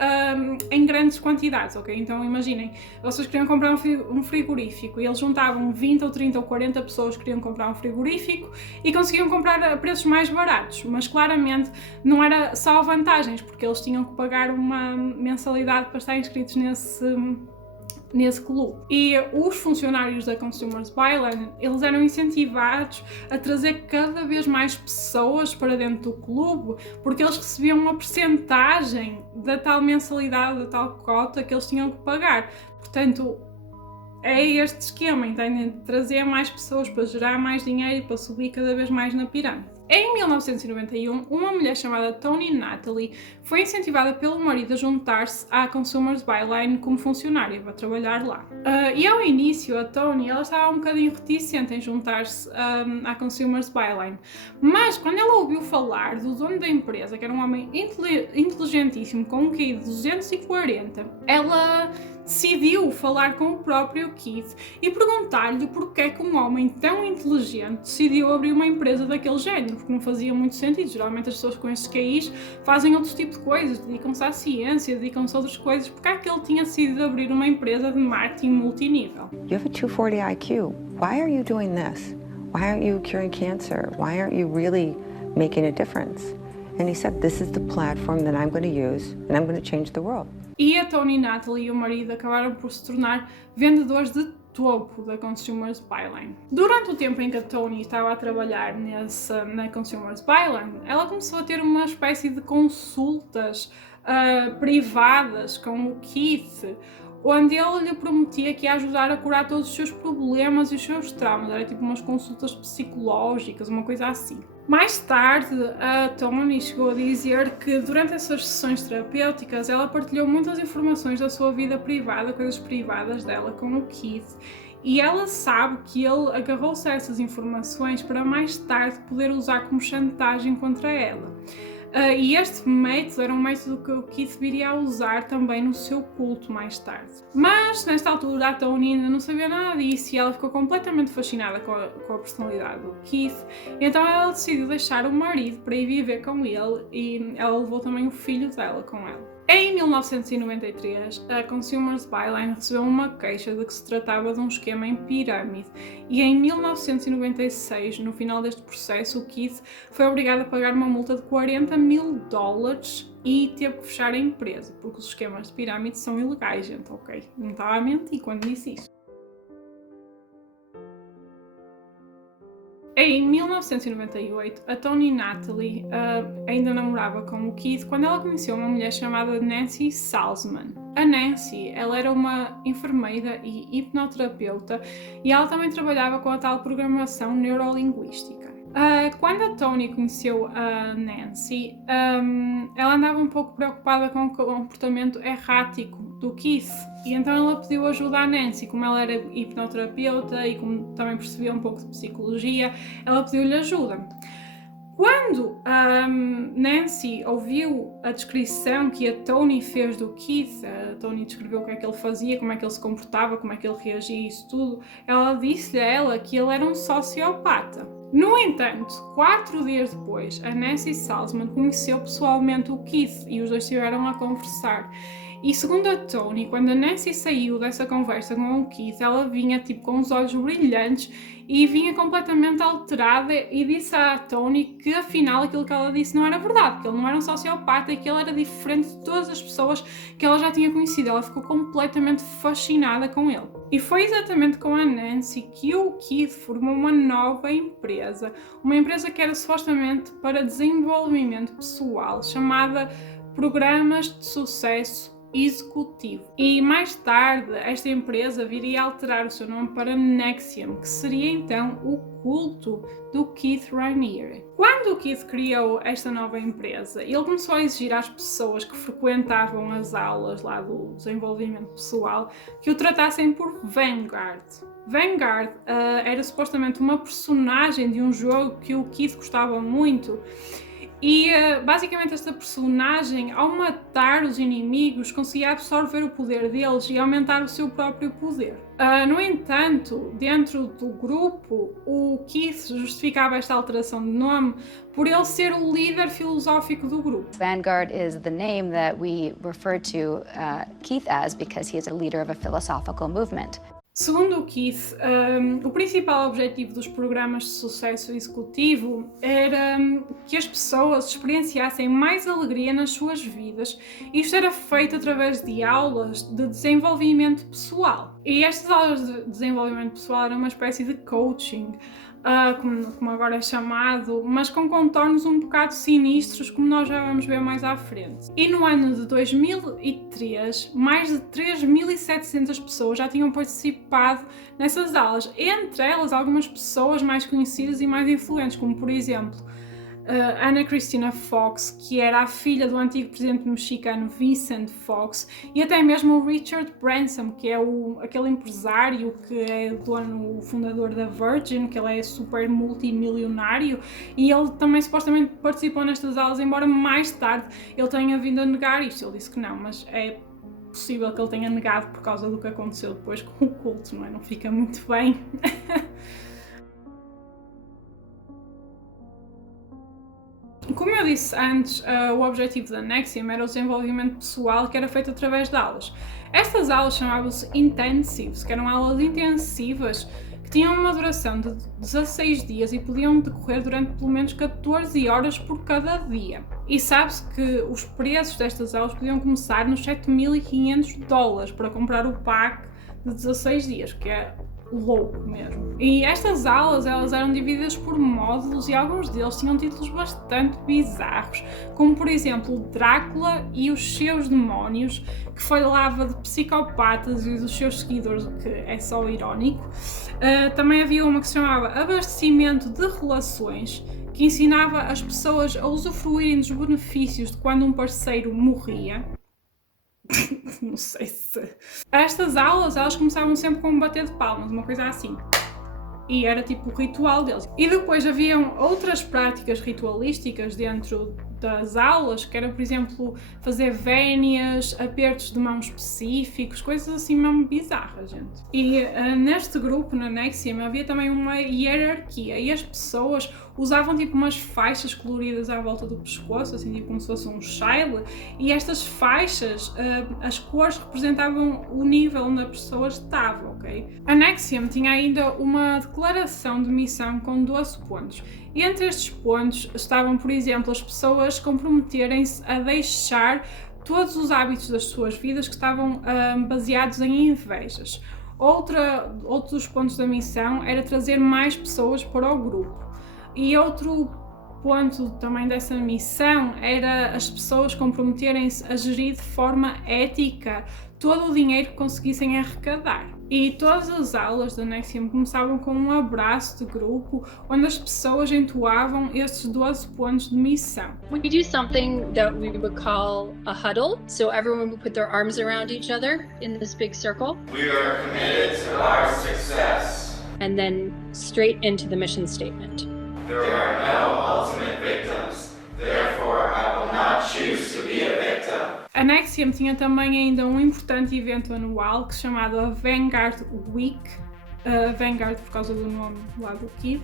em grandes quantidades, ok? Então imaginem, vocês queriam comprar um frigorífico e eles juntavam 20 ou 30 ou 40 pessoas que queriam comprar um frigorífico e conseguiam comprar a preços mais baratos, mas claramente não era só vantagens, porque eles tinham que pagar uma mensalidade para estar inscritos nesse clube. E os funcionários da Consumers Byline, eles eram incentivados a trazer cada vez mais pessoas para dentro do clube, porque eles recebiam uma percentagem da tal mensalidade, da tal cota que eles tinham que pagar. Portanto, é este esquema, entendem? De trazer mais pessoas para gerar mais dinheiro e para subir cada vez mais na pirâmide. Em 1991, uma mulher chamada Toni Natalie foi incentivada pelo marido a juntar-se à Consumers Byline como funcionária para trabalhar lá. E ao início, a Toni ela estava um bocadinho reticente em juntar-se à Consumers Byline, mas quando ela ouviu falar do dono da empresa, que era um homem inteligentíssimo com um QI de 240, ela decidiu falar com o próprio Keith e perguntar-lhe porque é que um homem tão inteligente decidiu abrir uma empresa daquele género, porque não fazia muito sentido. Geralmente as pessoas com estes QIs fazem outros tipos de coisas, dedicam-se à ciência, dedicam-se a outras coisas, porque é que ele tinha decidido abrir uma empresa de marketing multinível. You have a 240 IQ. Why are you doing this? Why aren't you curing cancer? Why aren't you really making a difference? And he said, this is the platform that I'm going to use and I'm going to change the world. E a Toni Natalie e o marido acabaram por se tornar vendedores de topo da Consumers Byline. Durante o tempo em que a Toni estava a trabalhar na Consumers Byline, ela começou a ter uma espécie de consultas privadas com o Keith, onde ele lhe prometia que ia ajudar a curar todos os seus problemas e os seus traumas. Era tipo umas consultas psicológicas, uma coisa assim. Mais tarde, a Toni chegou a dizer que durante essas sessões terapêuticas ela partilhou muitas informações da sua vida privada, coisas privadas dela com o Keith, e ela sabe que ele agarrou-se a essas informações para mais tarde poder usar como chantagem contra ela. E este método era um método que o Keith viria a usar também no seu culto mais tarde. Mas, nesta altura, a Toni ainda não sabia nada disso e ela ficou completamente fascinada com a personalidade do Keith. Então ela decidiu deixar o marido para ir viver com ele e ela levou também o filho dela com ela. Em 1993, a Consumers Byline recebeu uma queixa de que se tratava de um esquema em pirâmide e em 1996, no final deste processo, o Keith foi obrigado a pagar uma multa de $40 mil e teve que fechar a empresa, porque os esquemas de pirâmide são ilegais, gente, ok? Não estava a mentir quando disse isso. Em 1998, a Toni Natalie ainda namorava com o Keith quando ela conheceu uma mulher chamada Nancy Salzman. A Nancy, ela era uma enfermeira e hipnoterapeuta e ela também trabalhava com a tal programação neurolinguística. Quando a Toni conheceu a Nancy, ela andava um pouco preocupada com o comportamento errático do Keith e então ela pediu ajuda à Nancy. Como ela era hipnoterapeuta e como também percebia um pouco de psicologia, ela pediu-lhe ajuda. Quando a Nancy ouviu a descrição que a Toni fez do Keith, a Toni descreveu o que é que ele fazia, como é que ele se comportava, como é que ele reagia e isso tudo, ela disse-lhe a ela que ele era um sociopata. No entanto, 4 dias depois, a Nancy Salzman conheceu pessoalmente o Keith e os dois estiveram a conversar. E segundo a Toni, quando a Nancy saiu dessa conversa com o Keith, ela vinha tipo com os olhos brilhantes e vinha completamente alterada e disse à Toni que afinal aquilo que ela disse não era verdade, que ele não era um sociopata e que ele era diferente de todas as pessoas que ela já tinha conhecido. Ela ficou completamente fascinada com ele. E foi exatamente com a Nancy que o Keith formou uma nova empresa, uma empresa que era supostamente para desenvolvimento pessoal, chamada Programas de Sucesso Executivo. E mais tarde esta empresa viria a alterar o seu nome para NXIVM, que seria então o culto do Keith Raniere. Quando o Keith criou esta nova empresa, ele começou a exigir às pessoas que frequentavam as aulas lá do desenvolvimento pessoal que o tratassem por Vanguard. Vanguard era supostamente uma personagem de um jogo que o Keith gostava muito. E basicamente esta personagem, ao matar os inimigos, conseguia absorver o poder deles e aumentar o seu próprio poder. No entanto, dentro do grupo, o Keith justificava esta alteração de nome por ele ser o líder filosófico do grupo. Vanguard is the name that we refer to Keith as because he is a leader of a philosophical movement. Segundo o Keith, o principal objetivo dos programas de sucesso executivo era que as pessoas experienciassem mais alegria nas suas vidas. Isto era feito através de aulas de desenvolvimento pessoal. E estas aulas de desenvolvimento pessoal eram uma espécie de coaching, como agora é chamado, mas com contornos um bocado sinistros, como nós já vamos ver mais à frente. E no ano de 2003, mais de 3.700 pessoas já tinham participado nessas aulas, entre elas algumas pessoas mais conhecidas e mais influentes, como por exemplo Ana Cristina Fox, que era a filha do antigo presidente mexicano Vicente Fox, e até mesmo o Richard Branson, que é aquele empresário que é o fundador da Virgin, que ele é super multimilionário, e ele também supostamente participou nestas aulas, embora mais tarde ele tenha vindo a negar isto. Ele disse que não, mas é possível que ele tenha negado por causa do que aconteceu depois com o culto, não é? Não fica muito bem. Como eu disse antes, o objetivo da NXIVM era o desenvolvimento pessoal que era feito através de aulas. Estas aulas chamavam-se intensives, que eram aulas intensivas que tinham uma duração de 16 dias e podiam decorrer durante pelo menos 14 horas por cada dia. E sabe-se que os preços destas aulas podiam começar nos $7.500 para comprar o pack de 16 dias, que é louco mesmo. E estas aulas, elas eram divididas por módulos e alguns deles tinham títulos bastante bizarros, como por exemplo Drácula e os seus demónios, que falava de psicopatas e dos seus seguidores, o que é só irónico. Também havia uma que se chamava Abastecimento de Relações, que ensinava as pessoas a usufruírem dos benefícios de quando um parceiro morria. Não sei se... Estas aulas, elas começavam sempre com um bater de palmas, uma coisa assim. E era tipo o ritual deles. E depois haviam outras práticas ritualísticas dentro das aulas, que era, por exemplo, fazer vénias, apertos de mão específicos, coisas assim mesmo bizarras, gente. E neste grupo, na NXIVM, havia também uma hierarquia e as pessoas usavam tipo umas faixas coloridas à volta do pescoço, assim tipo como se fosse um chile, e estas faixas, as cores representavam o nível onde a pessoa estava, ok? A NXIVM tinha ainda uma declaração de missão com 12 pontos. E entre estes pontos estavam, por exemplo, as pessoas comprometerem-se a deixar todos os hábitos das suas vidas que estavam baseados em invejas. Outro dos pontos da missão era trazer mais pessoas para o grupo. E outro ponto também dessa missão era as pessoas comprometerem-se a gerir de forma ética todo o dinheiro que conseguissem arrecadar. E todas as aulas da NXIVM começavam com um abraço de grupo, onde as pessoas entoavam estes 12 pontos de missão. We do something that we would call a huddle, so everyone would put their arms around each other in this big circle. We are committed to our success. And then straight into the mission statement. There are no ultimate victims, therefore I will not choose to be a victim. A NXIVM tinha também ainda um importante evento anual que se chamava Vanguard Week, Vanguard por causa do nome lá do Keith,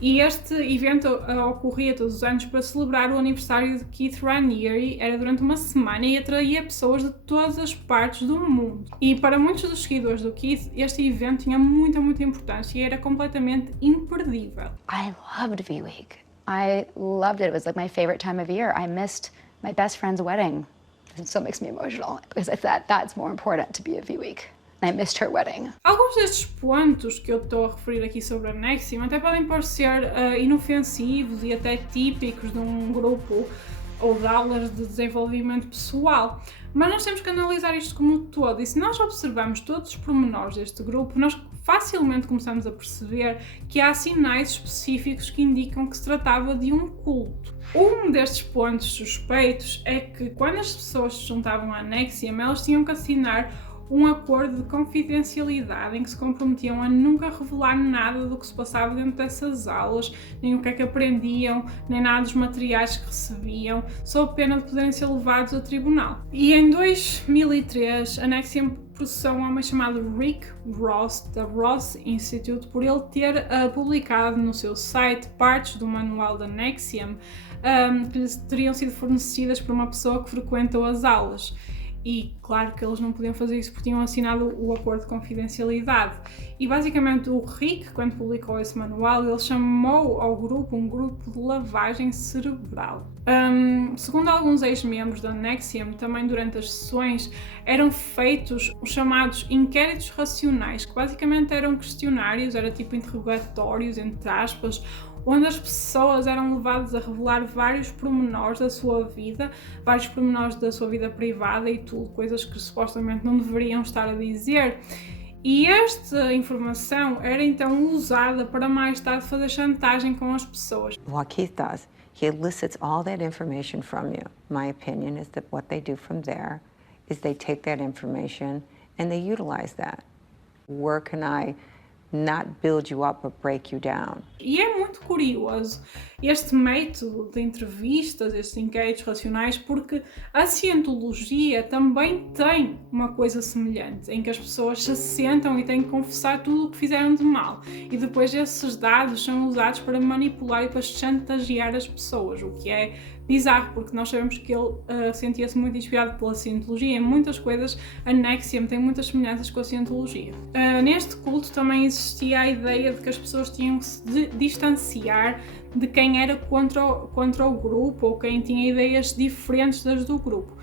E este evento ocorria todos os anos para celebrar o aniversário de Keith Raniere, era durante uma semana e atraía pessoas de todas as partes do mundo. E para muitos dos seguidores do Keith, este evento tinha muita importância e era completamente imperdível. I loved V-Week. I loved it. It was like my favorite time of year. I missed my best friend's wedding. It still makes me emotional because I thought that's more important to be a V-Week. I missed her wedding. Alguns destes pontos que eu estou a referir aqui sobre a NXIVM até podem parecer inofensivos e até típicos de um grupo ou de aulas de desenvolvimento pessoal, mas nós temos que analisar isto como um todo, e se nós observarmos todos os pormenores deste grupo, nós facilmente começamos a perceber que há sinais específicos que indicam que se tratava de um culto. Um destes pontos suspeitos é que quando as pessoas se juntavam à NXIVM, elas tinham que assinar um acordo de confidencialidade em que se comprometiam a nunca revelar nada do que se passava dentro dessas aulas, nem o que é que aprendiam, nem nada dos materiais que recebiam, sob pena de poderem ser levados a tribunal. E em 2003, a NXIVM processou um homem chamado Rick Ross, da Ross Institute, por ele ter publicado no seu site partes do manual da NXIVM que lhes teriam sido fornecidas por uma pessoa que frequentou as aulas. E claro que eles não podiam fazer isso porque tinham assinado o acordo de confidencialidade. E basicamente o Rick, quando publicou esse manual, ele chamou ao grupo um grupo de lavagem cerebral. Segundo alguns ex-membros da NXIVM, também durante as sessões eram feitos os chamados inquéritos racionais, que basicamente eram questionários, era tipo interrogatórios, entre aspas, onde as pessoas eram levadas a revelar vários pormenores da sua vida, vários pormenores da sua vida privada e tudo, coisas que supostamente não deveriam estar a dizer. E esta informação era então usada para mais tarde fazer chantagem com as pessoas. What Keith does, he elicits all that information from you. My opinion is that what they do from there is they take that information and they utilize that. Where can I not build you up but break you down? E é muito curioso este método de entrevistas, estes inquéritos racionais, porque a cientologia também tem uma coisa semelhante, em que as pessoas se sentam e têm que confessar tudo o que fizeram de mal, e depois esses dados são usados para manipular e para chantagear as pessoas, o que é bizarro, porque nós sabemos que ele sentia-se muito inspirado pela cientologia. Em muitas coisas, a NXIVM tem muitas semelhanças com a cientologia. Neste culto também existia a ideia de que as pessoas tinham que se distanciar de quem era contra o grupo ou quem tinha ideias diferentes das do grupo.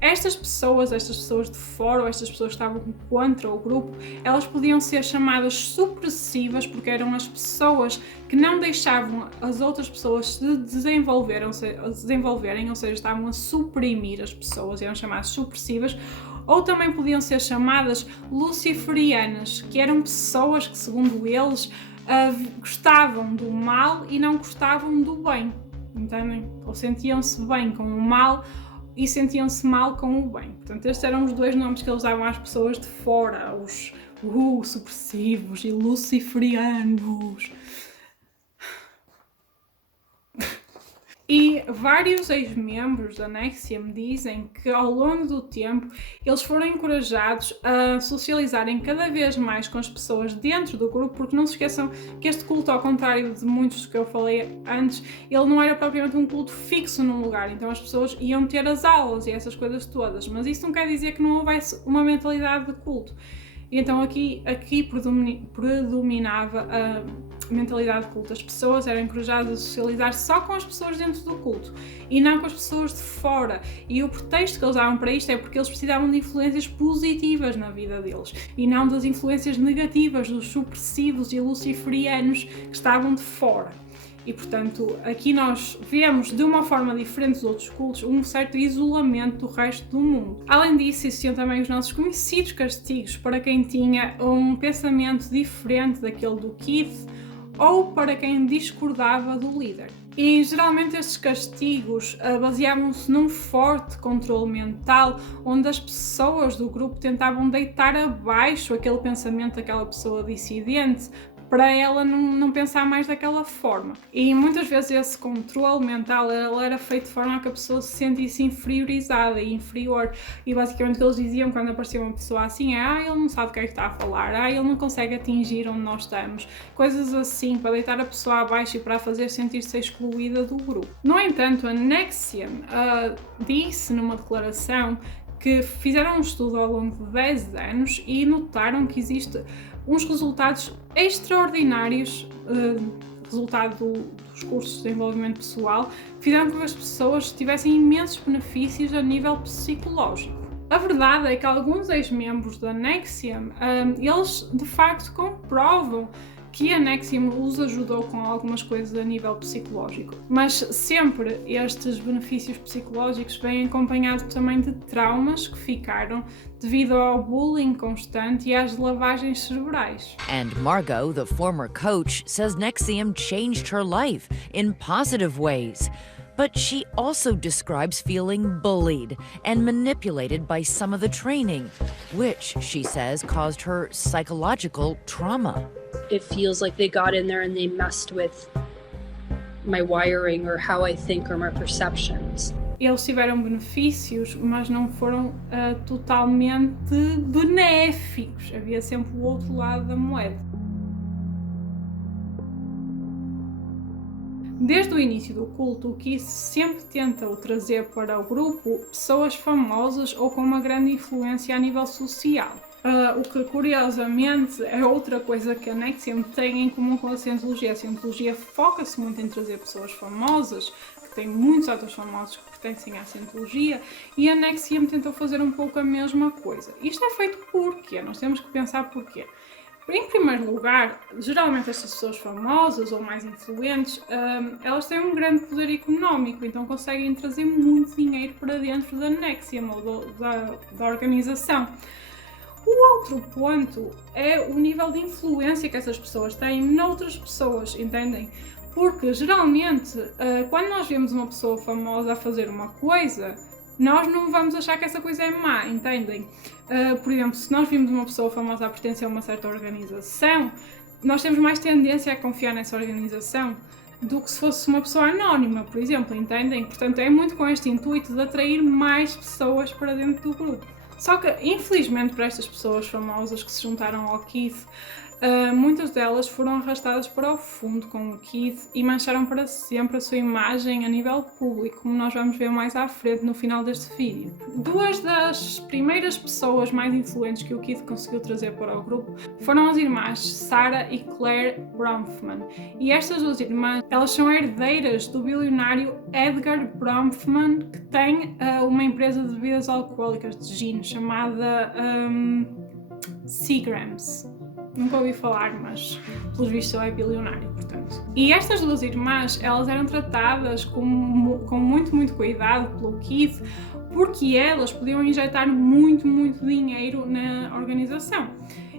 Estas pessoas de fora, ou estas pessoas que estavam contra o grupo, elas podiam ser chamadas supressivas porque eram as pessoas que não deixavam as outras pessoas se desenvolverem, ou seja, estavam a suprimir as pessoas, eram chamadas supressivas. Ou também podiam ser chamadas luciferianas, que eram pessoas que, segundo eles, gostavam do mal e não gostavam do bem, entendem? Ou sentiam-se bem com o mal e sentiam-se mal com o bem. Portanto, estes eram os dois nomes que eles davam às pessoas de fora, os supressivos e luciferianos. E vários ex-membros da NXIVM dizem que ao longo do tempo eles foram encorajados a socializarem cada vez mais com as pessoas dentro do grupo, porque não se esqueçam que este culto, ao contrário de muitos que eu falei antes, ele não era propriamente um culto fixo num lugar, então as pessoas iam ter as aulas e essas coisas todas, mas isso não quer dizer que não houvesse uma mentalidade de culto. E então aqui predominava a mentalidade de culto. As pessoas eram encorajadas a socializar só com as pessoas dentro do culto e não com as pessoas de fora. E o pretexto que eles davam para isto é porque eles precisavam de influências positivas na vida deles e não das influências negativas dos supressivos e luciferianos que estavam de fora. E, portanto, aqui nós vemos, de uma forma diferente dos outros cultos, um certo isolamento do resto do mundo. Além disso, existiam também os nossos conhecidos castigos para quem tinha um pensamento diferente daquele do Keith ou para quem discordava do líder. E, geralmente, estes castigos baseavam-se num forte controle mental, onde as pessoas do grupo tentavam deitar abaixo aquele pensamento daquela pessoa dissidente, para ela não pensar mais daquela forma. E muitas vezes esse controle mental ele era feito de forma a que a pessoa se sentisse inferiorizada e inferior. E basicamente o que eles diziam quando aparecia uma pessoa assim é ele não sabe o que é que está a falar, ele não consegue atingir onde nós estamos. Coisas assim, para deitar a pessoa abaixo e para a fazer sentir-se excluída do grupo. No entanto, a NXIVM disse numa declaração que fizeram um estudo ao longo de 10 anos e notaram que existe uns resultados extraordinários, resultado dos cursos de desenvolvimento pessoal, que fizeram com que as pessoas tivessem imensos benefícios a nível psicológico. A verdade é que alguns ex-membros da NXIVM, eles de facto comprovam que a NXIVM os ajudou com algumas coisas a nível psicológico, mas sempre estes benefícios psicológicos vêm acompanhados também de traumas que ficaram devido ao bullying constante e às lavagens cerebrais. And Margot, the former coach, says NXIVM changed her life in positive ways. But she also describes feeling bullied and manipulated by some of the training, which, she says, caused her psychological trauma. It feels like they got in there and they messed with my wiring or how I think or my perceptions. Eles tiveram benefícios, mas não foram totalmente benéficos. Havia sempre o outro lado da moeda. Desde o início do culto, o Keith sempre tentou trazer para o grupo pessoas famosas ou com uma grande influência a nível social. O que, curiosamente, é outra coisa que a NXIVM tem em comum com a Scientologia. A Scientologia foca-se muito em trazer pessoas famosas, que tem muitos atores famosos que pertencem à Scientologia, e a NXIVM tentou fazer um pouco a mesma coisa. Isto é feito porquê? Nós temos que pensar porquê. Em primeiro lugar, geralmente estas pessoas famosas ou mais influentes, elas têm um grande poder económico, então conseguem trazer muito dinheiro para dentro da NXIVM ou da organização. O outro ponto é o nível de influência que essas pessoas têm noutras pessoas, entendem? Porque geralmente, quando nós vemos uma pessoa famosa a fazer uma coisa, nós não vamos achar que essa coisa é má, entendem? Por exemplo, se nós vimos uma pessoa famosa a pertencer a uma certa organização, nós temos mais tendência a confiar nessa organização do que se fosse uma pessoa anónima, por exemplo, entendem? Portanto, é muito com este intuito de atrair mais pessoas para dentro do grupo. Só que, infelizmente, para estas pessoas famosas que se juntaram ao Keith, muitas delas foram arrastadas para o fundo com o Keith e mancharam para sempre a sua imagem a nível público, como nós vamos ver mais à frente no final deste vídeo. Duas das primeiras pessoas mais influentes que o Keith conseguiu trazer para o grupo foram as irmãs Sarah e Claire Bronfman. E estas duas irmãs, elas são herdeiras do bilionário Edgar Bronfman, que tem uma empresa de bebidas alcoólicas de gin chamada Seagrams. Nunca ouvi falar, mas pelos vistos ele é bilionário, portanto. E estas duas irmãs, elas eram tratadas com muito cuidado pelo Keith, porque elas podiam injetar muito dinheiro na organização.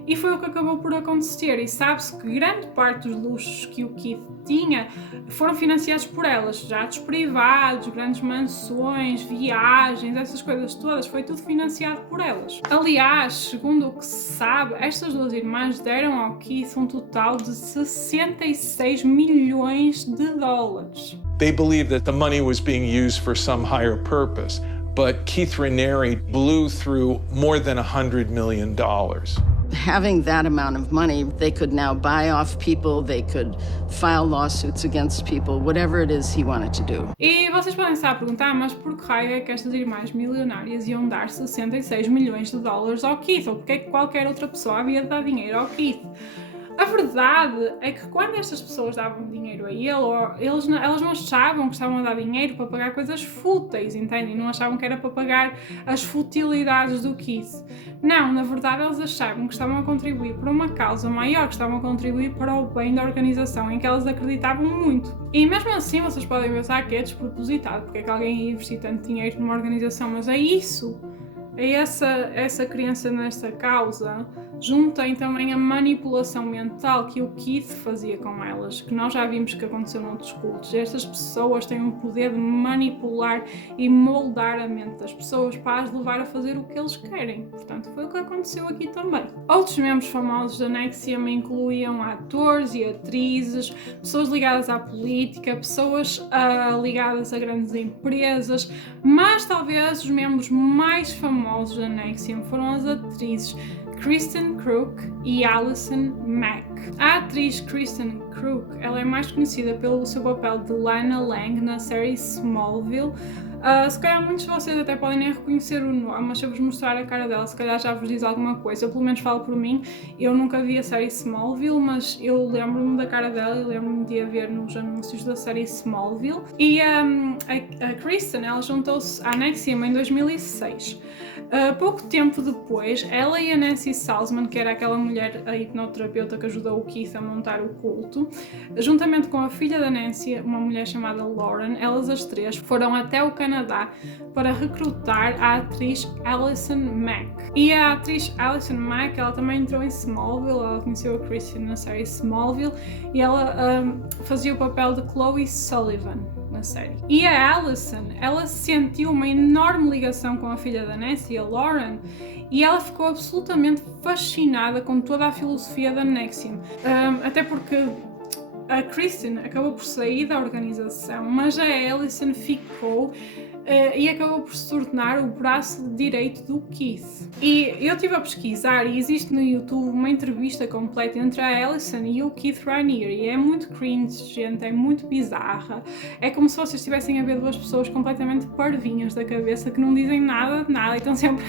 E foi o que acabou por acontecer, e sabe-se que grande parte dos luxos que o Keith tinha foram financiados por elas. Jatos privados, grandes mansões, viagens, essas coisas todas, foi tudo financiado por elas. Aliás, segundo o que se sabe, estas duas irmãs deram ao Keith um total de 66 milhões de dólares. They believed that the money was being used for some higher purpose, but Keith Raniere blew through more than $100 million. Having that amount of money, they could now buy off people, they could file lawsuits against people, whatever it is he wanted to do. E vocês podem estar a perguntar, mas por que raio é que estas irmãs milionárias iam dar 66 milhões de dólares ao Keith? Ou porque é que qualquer outra pessoa havia de dar dinheiro ao Keith? A verdade é que quando estas pessoas davam dinheiro a ele, elas não achavam que estavam a dar dinheiro para pagar coisas fúteis, entendem? Não achavam que era para pagar as futilidades do Keith. Não, na verdade eles achavam que estavam a contribuir para uma causa maior, que estavam a contribuir para o bem da organização, em que elas acreditavam muito. E mesmo assim vocês podem pensar que é despropositado, porque é que alguém ia investir tanto dinheiro numa organização, mas é isso. É essa crença nesta causa juntem também a manipulação mental que o Keith fazia com elas, que nós já vimos que aconteceu noutros cultos. Estas pessoas têm o poder de manipular e moldar a mente das pessoas para as levar a fazer o que eles querem. Portanto, foi o que aconteceu aqui também. Outros membros famosos da NXIVM incluíam atores e atrizes, pessoas ligadas à política, pessoas ligadas a grandes empresas, mas talvez os membros mais famosos da NXIVM foram as atrizes Kristen Crook e Allison Mack. A atriz Kristen Crook, ela é mais conhecida pelo seu papel de Lana Lang na série Smallville. Se calhar muitos de vocês até podem nem reconhecer o nome, mas se eu vos mostrar a cara dela, se calhar já vos diz alguma coisa. Eu pelo menos falo por mim, eu nunca vi a série Smallville, mas eu lembro-me da cara dela e lembro-me de a ver nos anúncios da série Smallville. E a Kristen, ela juntou-se à NXIVM em 2006. Pouco tempo depois, ela e a Nancy Salzman, que era aquela mulher, a hipnoterapeuta que ajudou o Keith a montar o culto, juntamente com a filha da Nancy, uma mulher chamada Lauren, elas as três foram até o Canadá para recrutar a atriz Allison Mack. E a atriz Allison Mack, ela também entrou em Smallville, ela conheceu a Kristen na série Smallville e ela fazia o papel de Chloe Sullivan na série. E a Allison, ela sentiu uma enorme ligação com a filha da Nancy, a Lauren, e ela ficou absolutamente fascinada com toda a filosofia da NXIVM. Até porque a Kristen acabou por sair da organização, mas a Allison ficou e acabou por se tornar o braço direito do Keith. E eu estive a pesquisar e existe no YouTube uma entrevista completa entre a Allison e o Keith Raniere e é muito cringe, gente, é muito bizarra. É como se vocês estivessem a ver duas pessoas completamente parvinhas da cabeça que não dizem nada de nada e estão sempre...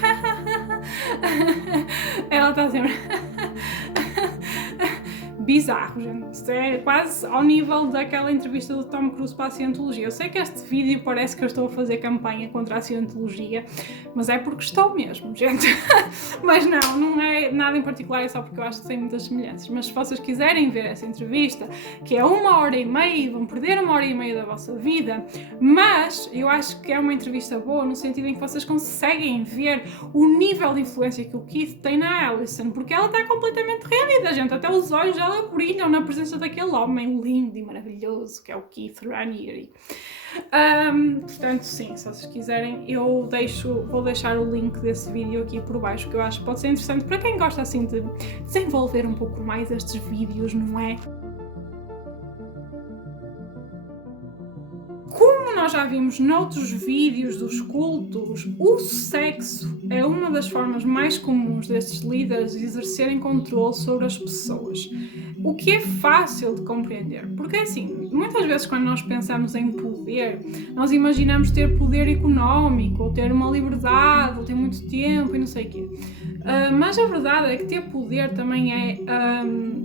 Ela está sempre... Bizarro, gente. Isto é quase ao nível daquela entrevista do Tom Cruise para a Cientologia. Eu sei que este vídeo parece que eu estou a fazer campanha contra a Cientologia, mas é porque estou mesmo, gente. Mas não é nada em particular, é só porque eu acho que tem muitas semelhanças. Mas se vocês quiserem ver essa entrevista, que é 1h30, vão perder 1h30 da vossa vida, mas eu acho que é uma entrevista boa no sentido em que vocês conseguem ver o nível de influência que o Keith tem na Allison, porque ela está completamente reunida, gente. Até os olhos dela brilham na presença daquele homem lindo e maravilhoso que é o Keith Raniere. Portanto, sim, se vocês quiserem, eu vou deixar o link desse vídeo aqui por baixo, que eu acho que pode ser interessante para quem gosta assim de desenvolver um pouco mais estes vídeos, não é? Como nós já vimos noutros vídeos dos cultos, o sexo é uma das formas mais comuns destes líderes exercerem controle sobre as pessoas. O que é fácil de compreender, porque assim, muitas vezes quando nós pensamos em poder, nós imaginamos ter poder económico, ou ter uma liberdade, ou ter muito tempo e não sei o quê. Mas a verdade é que ter poder também é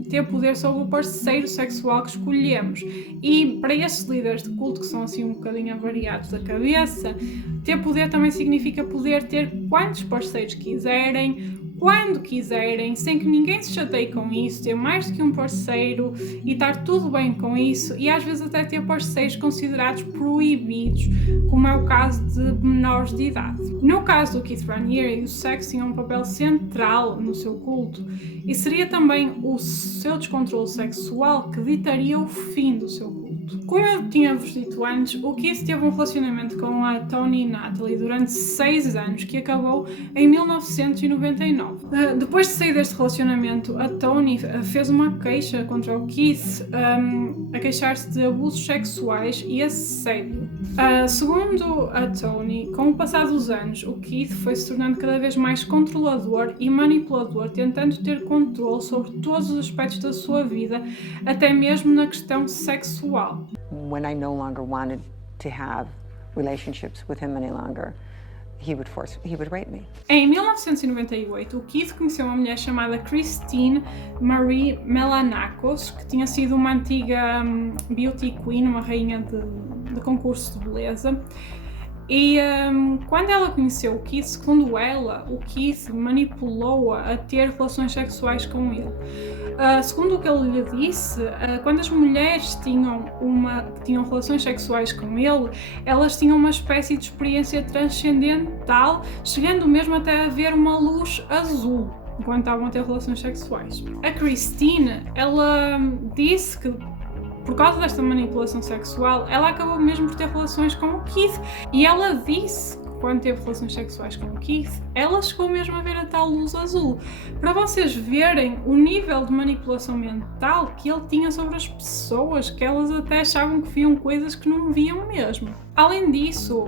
ter poder sobre o parceiro sexual que escolhemos. E para estes líderes de culto que são assim um bocadinho avariados da cabeça, ter poder também significa poder ter quantos parceiros quiserem, quando quiserem, sem que ninguém se chateie com isso, ter mais do que um parceiro e estar tudo bem com isso, e às vezes até ter parceiros considerados proibidos, como é o caso de menores de idade. No caso do Keith Raniere, o sexo tinha um papel central no seu culto e seria também o seu descontrole sexual que ditaria o fim do seu culto. Como eu tinha-vos dito antes, o Keith teve um relacionamento com a Toni Natalie durante 6 anos, que acabou em 1999. Depois de sair deste relacionamento, a Toni fez uma queixa contra o Keith, a queixar-se de abusos sexuais e assédio. Segundo a Toni, com o passar dos anos, o Keith foi se tornando cada vez mais controlador e manipulador, tentando ter controle sobre todos os aspectos da sua vida, até mesmo na questão sexual. When I no longer wanted to have relationships with him any longer, he would rape me. Em 1998, o Keith conheceu uma mulher chamada Christine Marie Melanakos, que tinha sido uma antiga beauty queen, uma rainha de concurso de beleza. E quando ela conheceu o Keith, segundo ela, o Keith manipulou-a a ter relações sexuais com ele. Segundo o que ele lhe disse, quando as mulheres tinham relações sexuais com ele, elas tinham uma espécie de experiência transcendental, chegando mesmo até a ver uma luz azul. enquanto estavam a ter relações sexuais. A Christine, ela disse que por causa desta manipulação sexual, ela acabou mesmo por ter relações com o Keith. E ela disse que quando teve relações sexuais com o Keith, ela chegou mesmo a ver a tal luz azul. Para vocês verem o nível de manipulação mental que ele tinha sobre as pessoas, que elas até achavam que viam coisas que não viam mesmo. Além disso,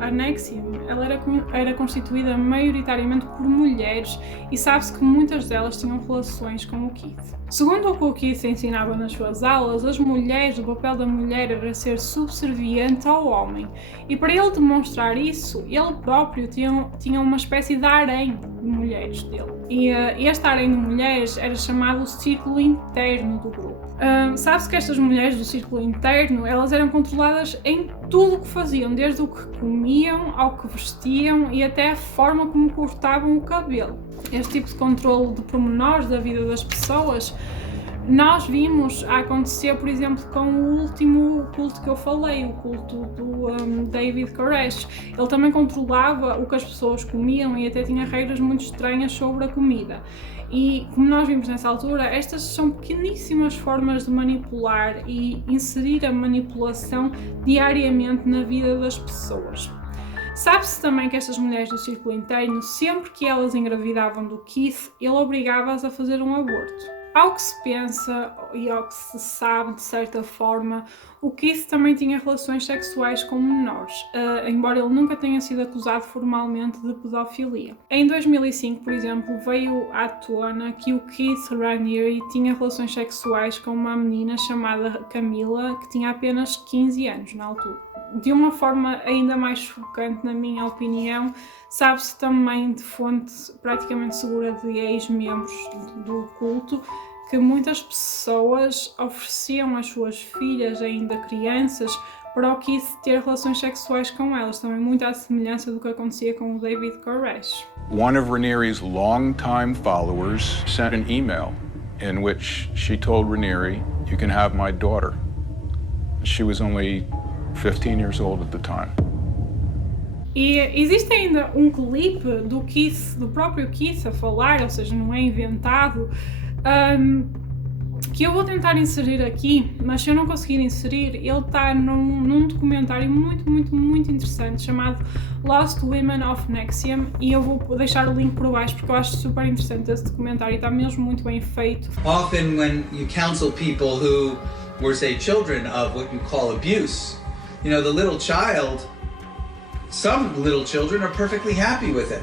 a NXIVM ela era constituída maioritariamente por mulheres e sabe-se que muitas delas tinham relações com o Keith. Segundo o que o Keith ensinava nas suas aulas, as mulheres, o papel da mulher era ser subserviente ao homem. E para ele demonstrar isso, ele próprio tinha uma espécie de harém de mulheres dele. E este harém de mulheres era chamado o círculo interno do grupo. Sabe-se que estas mulheres do círculo interno, elas eram controladas em tudo o que faziam, desde o que comiam, ao que vestiam e até a forma como cortavam o cabelo. Este tipo de controle de pormenores da vida das pessoas nós vimos a acontecer, por exemplo, com o último culto que eu falei, o culto do David Koresh. Ele também controlava o que as pessoas comiam e até tinha regras muito estranhas sobre a comida. E como nós vimos nessa altura, estas são pequeníssimas formas de manipular e inserir a manipulação diariamente na vida das pessoas. Sabe-se também que estas mulheres do círculo interno, sempre que elas engravidavam do Keith, ele obrigava-as a fazer um aborto. Ao que se pensa e ao que se sabe, de certa forma, o Keith também tinha relações sexuais com menores, embora ele nunca tenha sido acusado formalmente de pedofilia. Em 2005, por exemplo, veio à tona que o Keith Raniere tinha relações sexuais com uma menina chamada Camila, que tinha apenas 15 anos na altura. De uma forma ainda mais chocante, na minha opinião, sabe-se também de fonte praticamente segura de ex-membros do culto que muitas pessoas ofereciam às suas filhas, ainda crianças, para o Keith ter relações sexuais com elas, também muito à semelhança do que acontecia com o David Koresh. One of Raniere's longtime followers sent an email in which she told Raniere, "You can have my daughter." She was only 15 years old at the time. E existe ainda um clipe do Keith, do próprio Keith a falar, ou seja, não é inventado, que eu vou tentar inserir aqui, mas se eu não conseguir inserir, ele está num documentário muito interessante chamado Lost Women of NXIVM, e eu vou deixar o link por baixo porque eu acho super interessante esse documentário, está mesmo muito bem feito. Often when you counsel people who were, say, children of what you call abuse, you know, the little child, some little children are perfectly happy with it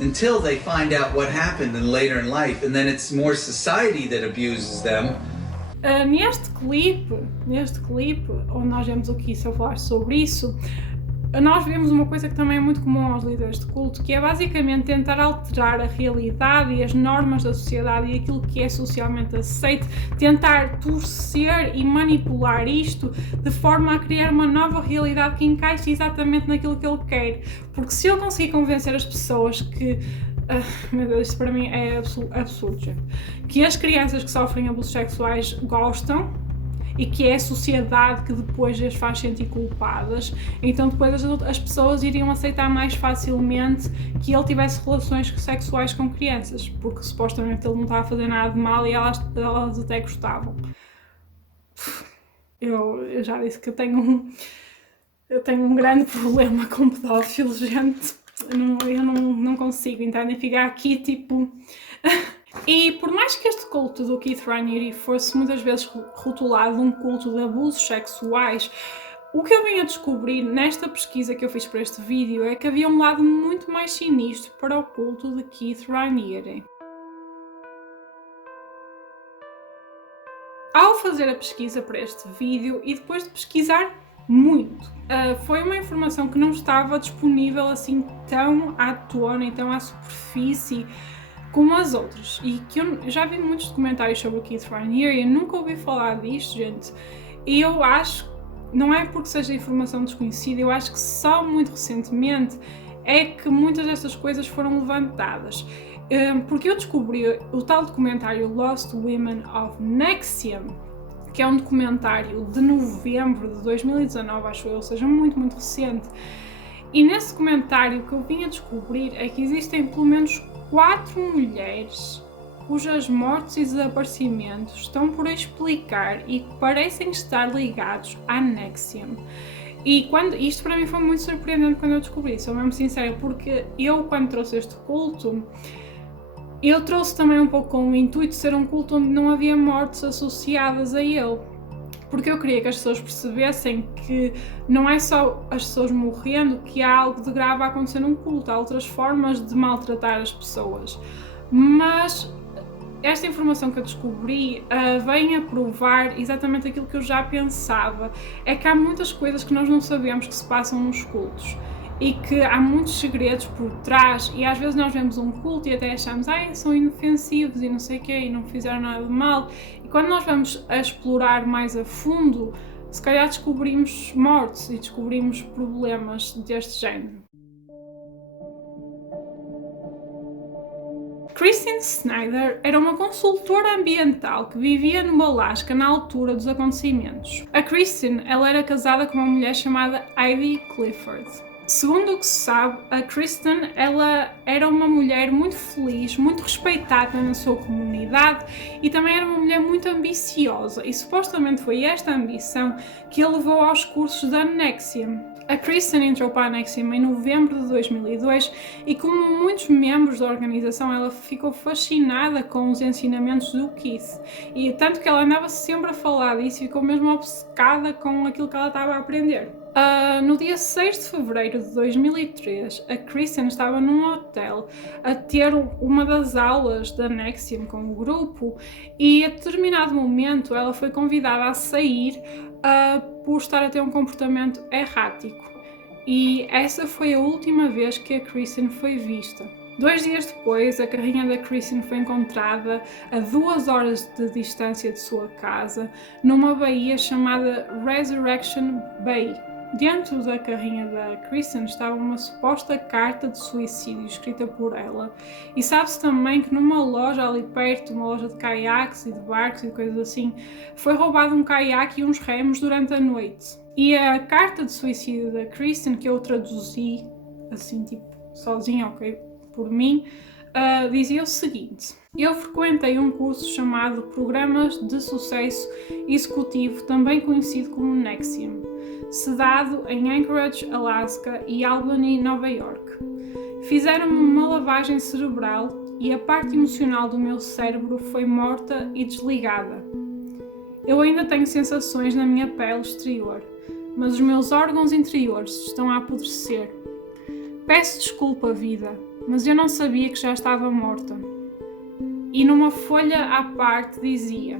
until they find out what happened later in life, and then it's more society that abuses them. Neste clipe, onde nós vemos o Keith a falar sobre isso, nós vemos uma coisa que também é muito comum aos líderes de culto, que é basicamente tentar alterar a realidade e as normas da sociedade e aquilo que é socialmente aceito, tentar torcer e manipular isto de forma a criar uma nova realidade que encaixe exatamente naquilo que ele quer. Porque se eu conseguir convencer as pessoas que meu Deus, isso para mim é absurdo, gente. Que as crianças que sofrem abusos sexuais gostam e que é a sociedade que depois as faz sentir culpadas, então depois as pessoas iriam aceitar mais facilmente que ele tivesse relações sexuais com crianças, porque supostamente ele não estava a fazer nada de mal e elas até gostavam. Eu já disse que eu tenho um grande problema com pedófilos, gente. Eu não consigo, entendem? Ficar aqui tipo... E por mais que este culto do Keith Raniere fosse muitas vezes rotulado um culto de abusos sexuais, o que eu vim a descobrir nesta pesquisa que eu fiz para este vídeo é que havia um lado muito mais sinistro para o culto de Keith Raniere. Ao fazer a pesquisa para este vídeo e depois de pesquisar muito, foi uma informação que não estava disponível assim tão à tona e tão à superfície como as outras, e que eu já vi muitos documentários sobre o Keith Raniere e eu nunca ouvi falar disto, gente, e eu acho, não é porque seja informação desconhecida, eu acho que só muito recentemente é que muitas destas coisas foram levantadas, porque eu descobri o tal documentário Lost Women of NXIVM, que é um documentário de novembro de 2019, acho eu, ou seja, muito recente. E nesse documentário o que eu vim a descobrir é que existem pelo menos 4 mulheres cujas mortes e desaparecimentos estão por explicar e que parecem estar ligados à NXIVM. E isto para mim foi muito surpreendente quando eu descobri, sou mesmo sincera, porque eu, quando trouxe este culto, eu trouxe também um pouco com o intuito de ser um culto onde não havia mortes associadas a ele. Porque eu queria que as pessoas percebessem que não é só as pessoas morrendo, que há algo de grave a acontecer num culto, há outras formas de maltratar as pessoas. Mas esta informação que eu descobri vem a provar exatamente aquilo que eu já pensava, é que há muitas coisas que nós não sabemos que se passam nos cultos e que há muitos segredos por trás, e às vezes nós vemos um culto e até achamos são inofensivos e não sei o quê, e não fizeram nada de mal, e quando nós vamos a explorar mais a fundo, se calhar descobrimos mortes e descobrimos problemas deste género. Kristen Snyder era uma consultora ambiental que vivia no Alasca na altura dos acontecimentos. A Kristen, ela era casada com uma mulher chamada Heidi Clifford. Segundo o que se sabe, a Kristen, ela era uma mulher muito feliz, muito respeitada na sua comunidade e também era uma mulher muito ambiciosa, e supostamente foi esta ambição que a levou aos cursos da NXIVM. A Kristen entrou para a NXIVM em novembro de 2002 e, como muitos membros da organização, ela ficou fascinada com os ensinamentos do Keith, e tanto que ela andava sempre a falar disso e ficou mesmo obcecada com aquilo que ela estava a aprender. No dia 6 de fevereiro de 2003, a Kristen estava num hotel a ter uma das aulas da NXIVM com o grupo, e a determinado momento ela foi convidada a sair por estar a ter um comportamento errático, e essa foi a última vez que a Kristen foi vista. 2 dias depois, a carrinha da Kristen foi encontrada a 2 horas de distância de sua casa, numa baía chamada Resurrection Bay. Dentro da carrinha da Kristen estava uma suposta carta de suicídio escrita por ela, e sabe-se também que numa loja ali perto, uma loja de caiaques e de barcos e coisas assim, foi roubado um caiaque e uns remos durante a noite. E a carta de suicídio da Kristen, que eu traduzi assim, tipo, sozinha, ok, por mim, dizia o seguinte: eu frequentei um curso chamado Programas de Sucesso Executivo, também conhecido como NXIVM, sedado em Anchorage, Alaska e Albany, Nova York. Fizeram-me uma lavagem cerebral e a parte emocional do meu cérebro foi morta e desligada. Eu ainda tenho sensações na minha pele exterior, mas os meus órgãos interiores estão a apodrecer. Peço desculpa, vida, mas eu não sabia que já estava morta. E numa folha à parte dizia: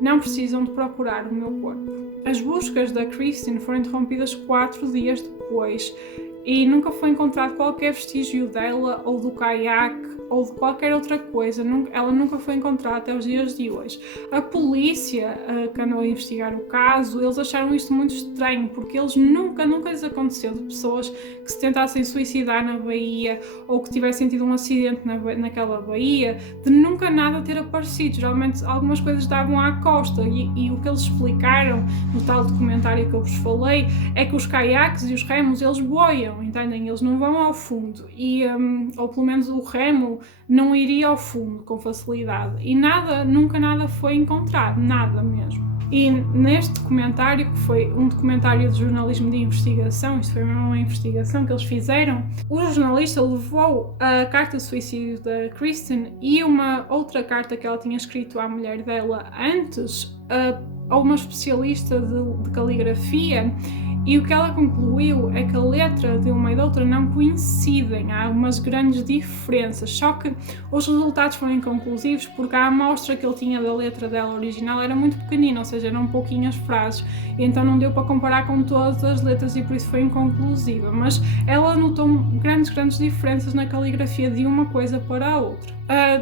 não precisam de procurar o meu corpo. As buscas da Kristen foram interrompidas 4 dias depois e nunca foi encontrado qualquer vestígio dela ou do caiaque ou de qualquer outra coisa. Ela nunca foi encontrada até os dias de hoje. A polícia que andou a investigar o caso, eles acharam isto muito estranho, porque eles nunca lhes aconteceu de pessoas que se tentassem suicidar na baía ou que tivessem tido um acidente naquela baía, de nunca nada ter aparecido. Geralmente algumas coisas davam à costa e o que eles explicaram no tal documentário que eu vos falei é que os caiaques e os remos, eles boiam, entendem? Eles não vão ao fundo, ou pelo menos o remo não iria ao fundo com facilidade, e nunca nada foi encontrado, nada mesmo. E neste documentário, que foi um documentário de jornalismo de investigação, isto foi uma investigação que eles fizeram, o jornalista levou a carta de suicídio da Kristen e uma outra carta que ela tinha escrito à mulher dela antes a uma especialista de caligrafia, e o que ela concluiu é que a letra de uma e da outra não coincidem, há umas grandes diferenças, só que os resultados foram inconclusivos porque a amostra que ele tinha da letra dela original era muito pequenina, ou seja, eram pouquinhas frases, e então não deu para comparar com todas as letras e por isso foi inconclusiva, mas ela notou grandes diferenças na caligrafia de uma coisa para a outra.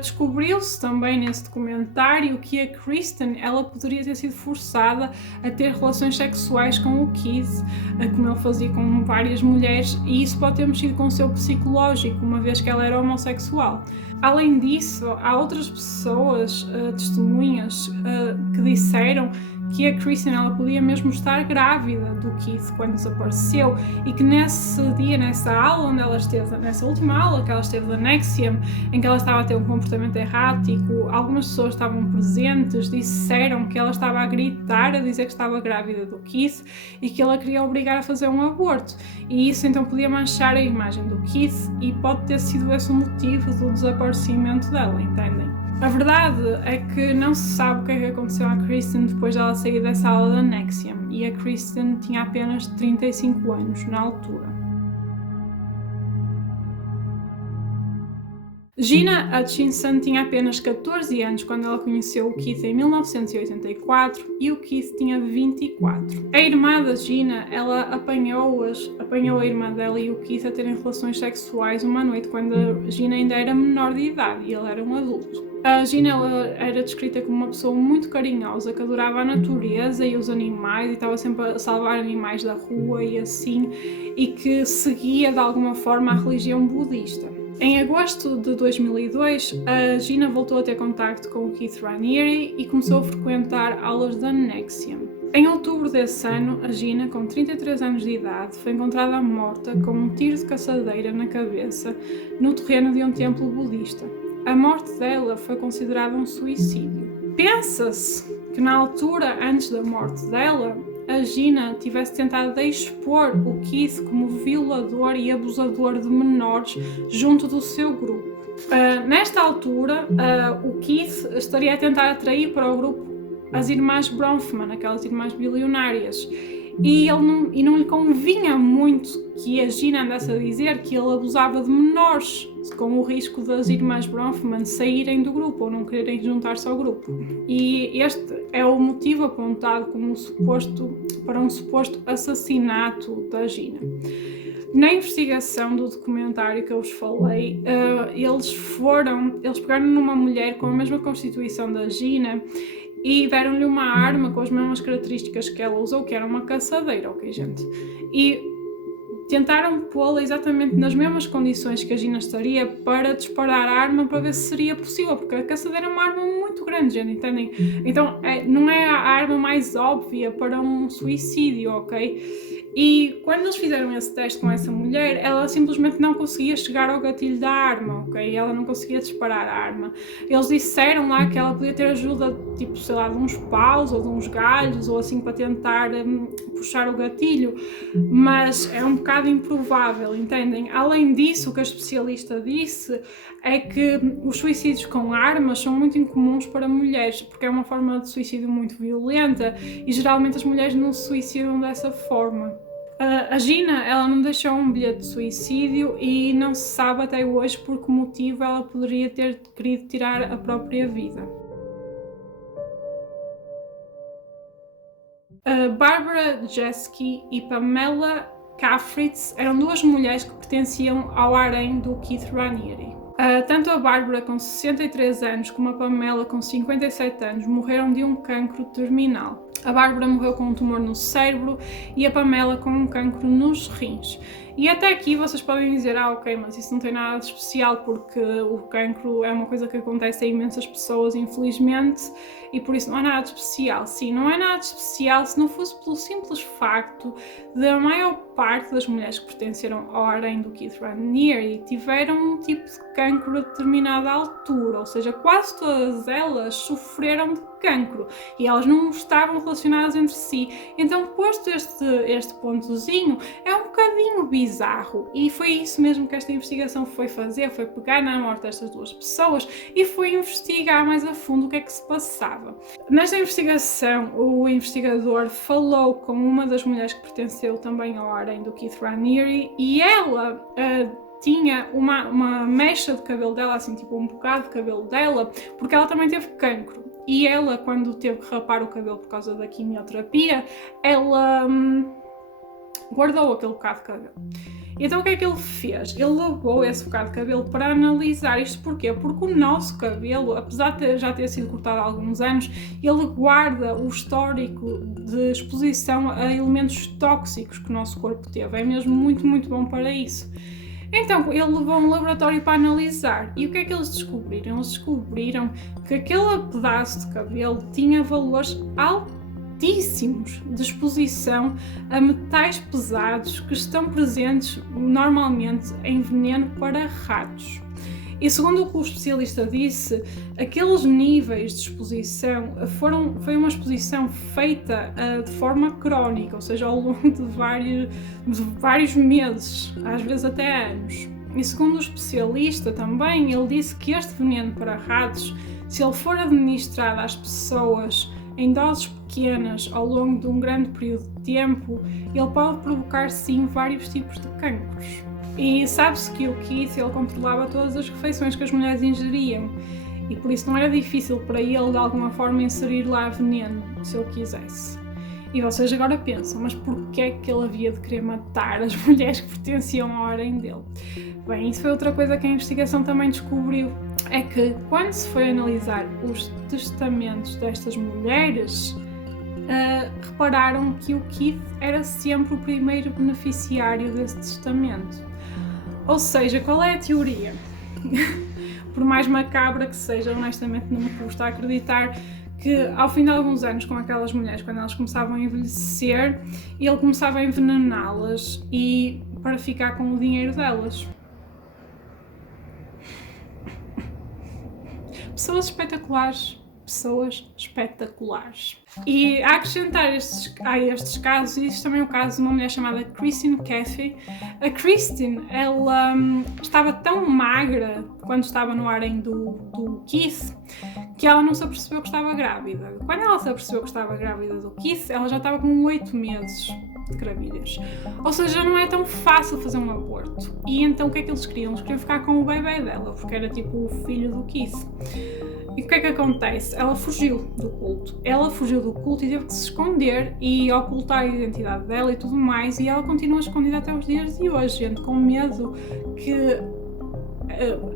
Descobriu-se também nesse documentário que a Kristen, ela poderia ter sido forçada a ter relações sexuais com o Keith, como ele fazia com várias mulheres, e isso pode ter mexido com o seu psicológico, uma vez que ela era homossexual. Além disso, há outras pessoas, testemunhas, que disseram que a Kristen ela podia mesmo estar grávida do Keith quando desapareceu e que nesse dia, nessa aula onde ela esteve, nessa última aula que ela esteve da NXIVM, em que ela estava a ter um comportamento errático, algumas pessoas estavam presentes, disseram que ela estava a gritar, a dizer que estava grávida do Keith e que ela queria obrigar a fazer um aborto, e isso então podia manchar a imagem do Keith e pode ter sido esse o motivo do desaparecimento dela, entendem? A verdade é que não se sabe o que é que aconteceu à Kristen depois dela sair dessa aula da NXIVM, e a Kristen tinha apenas 35 anos na altura. Gina Hutchinson tinha apenas 14 anos quando ela conheceu o Keith em 1984 e o Keith tinha 24. A irmã da Gina, ela apanhou a irmã dela e o Keith a terem relações sexuais uma noite quando a Gina ainda era menor de idade e ele era um adulto. A Gina ela era descrita como uma pessoa muito carinhosa, que adorava a natureza e os animais e estava sempre a salvar animais da rua e assim, e que seguia de alguma forma a religião budista. Em agosto de 2002, a Gina voltou a ter contacto com o Keith Raniere e começou a frequentar aulas da NXIVM. Em outubro desse ano, a Gina, com 33 anos de idade, foi encontrada morta com um tiro de caçadeira na cabeça no terreno de um templo budista. A morte dela foi considerada um suicídio. Pensa-se que na altura, antes da morte dela, a Gina tivesse tentado expor o Keith como violador e abusador de menores junto do seu grupo. Nesta altura, o Keith estaria a tentar atrair para o grupo as irmãs Bronfman, aquelas irmãs bilionárias, e não lhe convinha muito que a Gina andasse a dizer que ele abusava de menores, com o risco das irmãs Bronfman saírem do grupo ou não quererem juntar-se ao grupo. E este é o motivo apontado como para um suposto assassinato da Gina. Na investigação do documentário que eu vos falei, eles pegaram numa mulher com a mesma constituição da Gina e deram-lhe uma arma com as mesmas características que ela usou, que era uma caçadeira, ok, gente? E tentaram pô-la exatamente nas mesmas condições que a Gina estaria para disparar a arma para ver se seria possível, porque a caçadeira é uma arma muito grande, gente, entendem? Então, não é a arma mais óbvia para um suicídio, ok? E quando eles fizeram esse teste com essa mulher, ela simplesmente não conseguia chegar ao gatilho da arma, ok? Ela não conseguia disparar a arma. Eles disseram lá que ela podia ter ajuda, tipo, sei lá, de uns paus ou de uns galhos ou assim para tentar puxar o gatilho, mas é um bocado improvável, entendem? Além disso, o que a especialista disse é que os suicídios com armas são muito incomuns para mulheres, porque é uma forma de suicídio muito violenta e geralmente as mulheres não se suicidam dessa forma. A Gina, ela não deixou um bilhete de suicídio e não se sabe até hoje por que motivo ela poderia ter querido tirar a própria vida. Barbara Jeske e Pamela Kafritz eram duas mulheres que pertenciam ao harém do Keith Raniere. Tanto a Barbara com 63 anos como a Pamela com 57 anos morreram de um cancro terminal. A Barbara morreu com um tumor no cérebro e a Pamela com um cancro nos rins. E até aqui vocês podem dizer, ok, mas isso não tem nada de especial porque o cancro é uma coisa que acontece a imensas pessoas, infelizmente, e por isso não é nada de especial. Sim, não é nada de especial se não fosse pelo simples facto de a maior parte das mulheres que pertenceram ao harém do Keith Raniere tiveram um tipo de cancro a determinada altura, ou seja, quase todas elas sofreram de cancro e elas não estavam relacionadas entre si. Então, posto este pontozinho, é um bocadinho bizarro e foi isso mesmo que esta investigação foi fazer, foi pegar na morte destas duas pessoas e foi investigar mais a fundo o que é que se passava. Nesta investigação, o investigador falou com uma das mulheres que pertenceu também ao harém do Keith Raniere e ela tinha uma mecha de cabelo dela, assim, tipo um bocado de cabelo dela, porque ela também teve cancro. E ela, quando teve que rapar o cabelo por causa da quimioterapia, ela guardou aquele bocado de cabelo. Então o que é que ele fez? Ele levou esse bocado de cabelo para analisar. Isto porquê? Porque o nosso cabelo, apesar de já ter sido cortado há alguns anos, ele guarda o histórico de exposição a elementos tóxicos que o nosso corpo teve. É mesmo muito, muito bom para isso. Então, ele levou a um laboratório para analisar. E o que é que eles descobriram? Eles descobriram que aquele pedaço de cabelo tinha valores altíssimos altíssimos de exposição a metais pesados que estão presentes normalmente em veneno para ratos. E segundo o que o especialista disse, aqueles níveis de exposição foi uma exposição feita de forma crónica, ou seja, ao longo de vários meses, às vezes até anos. E segundo o especialista também, ele disse que este veneno para ratos, se ele for administrado às pessoas em doses pequenas ao longo de um grande período de tempo, ele pode provocar sim vários tipos de cancros. E sabe-se que o Keith, ele controlava todas as refeições que as mulheres ingeriam e por isso não era difícil para ele de alguma forma inserir lá veneno, se ele quisesse. E vocês agora pensam, mas porquê é que ele havia de querer matar as mulheres que pertenciam ao harém dele? Bem, isso foi outra coisa que a investigação também descobriu, é que quando se foi analisar os testamentos destas mulheres, repararam que o Keith era sempre o primeiro beneficiário desse testamento. Ou seja, qual é a teoria? Por mais macabra que seja, honestamente não me custa acreditar que ao fim de alguns anos com aquelas mulheres, quando elas começavam a envelhecer, ele começava a envenená-las e para ficar com o dinheiro delas. Pessoas espetaculares. E a acrescentar a estes casos, existe também o caso de uma mulher chamada Christine Caffey. A Christine, ela estava tão magra quando estava no harém do Keith, que ela não se apercebeu que estava grávida. Quando ela se apercebeu que estava grávida do Keith, ela já estava com 8 meses de gravidez. Ou seja, não é tão fácil fazer um aborto. E então o que é que eles queriam? Eles queriam ficar com o bebê dela, porque era tipo o filho do Keith. E o que é que acontece? Ela fugiu do culto. E teve que se esconder e ocultar a identidade dela e tudo mais. E ela continua escondida até os dias de hoje, gente, com medo que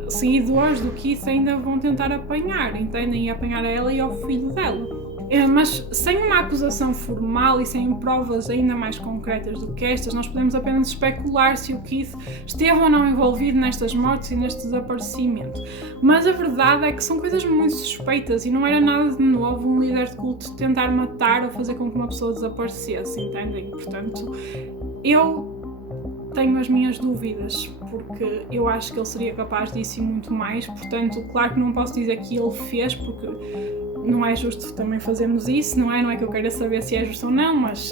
seguidores do Keith ainda vão tentar apanhar, entendem? E apanhar a ela e ao filho dela. Mas sem uma acusação formal e sem provas ainda mais concretas do que estas, nós podemos apenas especular se o Keith esteve ou não envolvido nestas mortes e neste desaparecimento. Mas a verdade é que são coisas muito suspeitas e não era nada de novo um líder de culto tentar matar ou fazer com que uma pessoa desaparecesse, entendem? Portanto, eu tenho as minhas dúvidas, porque eu acho que ele seria capaz disso e muito mais. Portanto, claro que não posso dizer que ele fez, porque não é justo também fazermos isso, não é que eu queira saber se é justo ou não, mas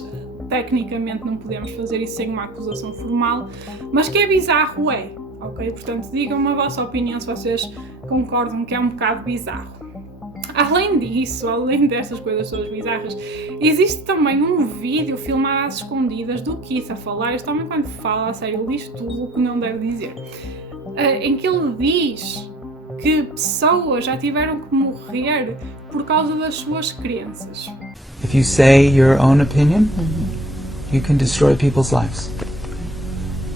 tecnicamente não podemos fazer isso sem uma acusação formal, mas que é bizarro ok? Portanto, digam-me a vossa opinião se vocês concordam que é um bocado bizarro. Além disso, além destas coisas todas bizarras, existe também um vídeo filmado às escondidas do Keith a falar. Este homem, quando fala, a sério, ele diz tudo o que não deve dizer, em que ele diz que pessoas já tiveram que morrer por causa das suas crenças. If you say your own opinion, you can destroy people's lives.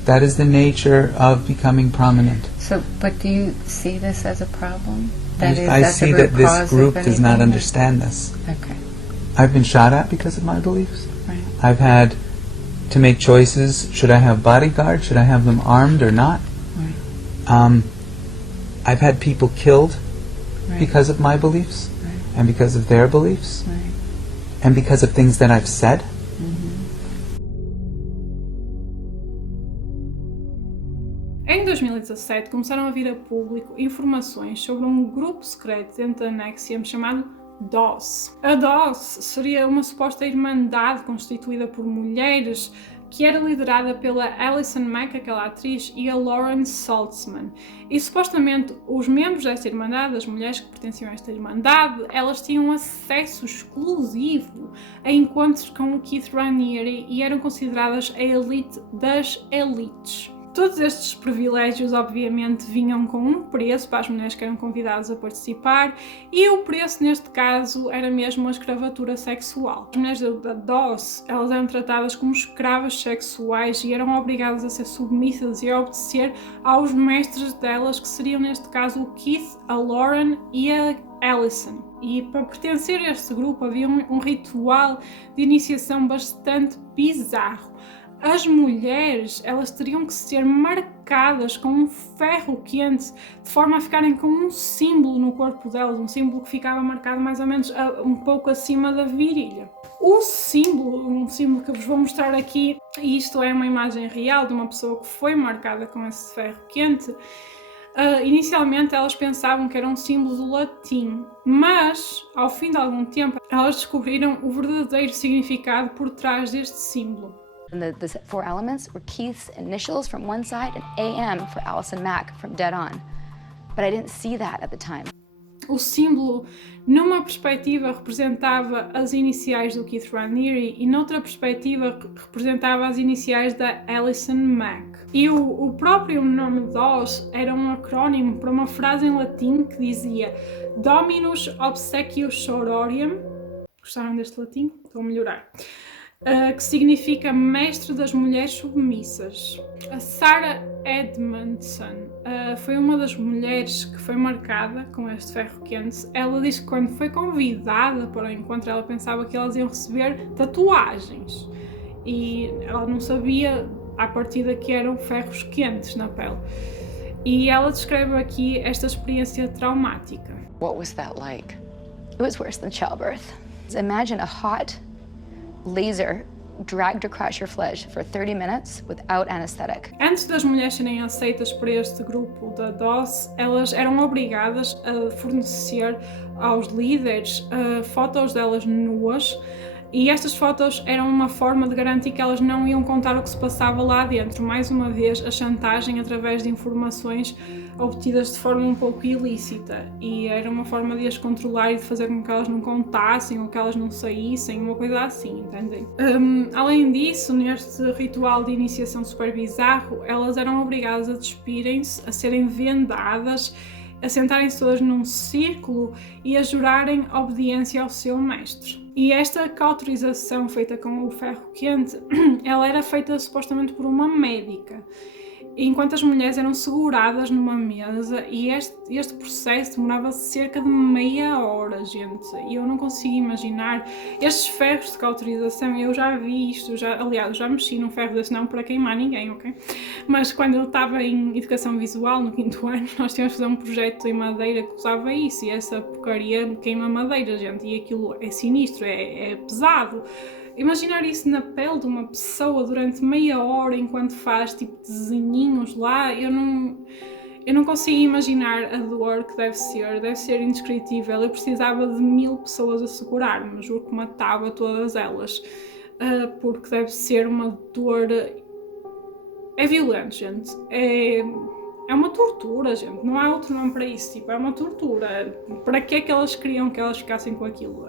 That is the nature of becoming prominent. So, but do you see this as a problem? I see that this group does not understand this. Okay. I've been shot at because of my beliefs. Right. I've had to make choices. Should I have bodyguards? Should I have them armed or not? Right. I've had people killed Right. because of my beliefs and because of their beliefs and because of things that I've said. Em 2017 começaram a vir a público informações sobre um grupo secreto dentro da NXIVM chamado DOS. A DOS seria uma suposta irmandade constituída por mulheres que era liderada pela Alison Mack, aquela atriz, e a Lauren Saltzman. E supostamente os membros desta irmandade, as mulheres que pertenciam a esta irmandade, elas tinham acesso exclusivo a encontros com o Keith Raniere e eram consideradas a elite das elites. Todos estes privilégios, obviamente, vinham com um preço para as mulheres que eram convidadas a participar, e o preço, neste caso, era mesmo a escravatura sexual. As mulheres da DOS, elas eram tratadas como escravas sexuais e eram obrigadas a ser submissas e a obedecer aos mestres delas, que seriam, neste caso, o Keith, a Lauren e a Alison. E para pertencer a este grupo havia um ritual de iniciação bastante bizarro. as mulheres, elas teriam que ser marcadas com um ferro quente, de forma a ficarem com um símbolo no corpo delas, um símbolo que ficava marcado mais ou menos um pouco acima da virilha. O símbolo, um símbolo que eu vos vou mostrar aqui, e isto é uma imagem real de uma pessoa que foi marcada com esse ferro quente. Inicialmente elas pensavam que era um símbolo do latim, mas ao fim de algum tempo elas descobriram o verdadeiro significado por trás deste símbolo. The 4 elements were Keith's initials from one side and AM for Alison Mack from Dead On. But I didn't see that at the time. O símbolo, numa perspectiva, representava as iniciais do Keith Raniere e noutra perspectiva representava as iniciais da Alison Mack. E o próprio nome DOS era um acrónimo para uma frase em latim que dizia Dominus Obsequio Sororium. Gostaram deste latim? Estou a melhorar. Que significa Mestre das Mulheres Submissas. A Sarah Edmondson foi uma das mulheres que foi marcada com este ferro quente. Ela disse que quando foi convidada para o encontro, ela pensava que elas iam receber tatuagens e ela não sabia à partida que eram ferros quentes na pele. E ela descreve aqui esta experiência traumática. What was that like? It was worse than childbirth. Imagine a hot laser dragged across your flesh for 30 minutes without anesthetic. Antes das mulheres serem aceitas para este grupo da DOS, elas eram obrigadas a fornecer aos líderes fotos delas nuas, e estas fotos eram uma forma de garantir que elas não iam contar o que se passava lá dentro. Mais uma vez, a chantagem através de informações obtidas de forma um pouco ilícita, e era uma forma de as controlar e de fazer com que elas não contassem ou que elas não saíssem, uma coisa assim, entendem? Além disso, neste ritual de iniciação super bizarro, elas eram obrigadas a despirem-se, a serem vendadas, a sentarem-se todas num círculo e a jurarem obediência ao seu mestre. E esta cauterização feita com o ferro quente, ela era feita supostamente por uma médica, enquanto as mulheres eram seguradas numa mesa, e este processo demorava cerca de meia hora, gente. E eu não consigo imaginar estes ferros de cauterização. Eu já vi isto, aliás, já mexi num ferro desse, não para queimar ninguém, ok? Mas quando eu estava em educação visual, no 5º ano, nós tínhamos que fazer um projeto em madeira que usava isso, e essa porcaria queima madeira, gente, e aquilo é sinistro, é pesado. Imaginar isso na pele de uma pessoa durante meia hora enquanto faz tipo desenhinhos lá, eu não consigo imaginar a dor que deve ser indescritível. Eu precisava de 1000 pessoas a segurar-me, juro que matava todas elas, porque deve ser uma dor. É violento, gente, é uma tortura, gente, não há outro nome para isso, tipo, é uma tortura. Para que é que elas queriam que elas ficassem com aquilo?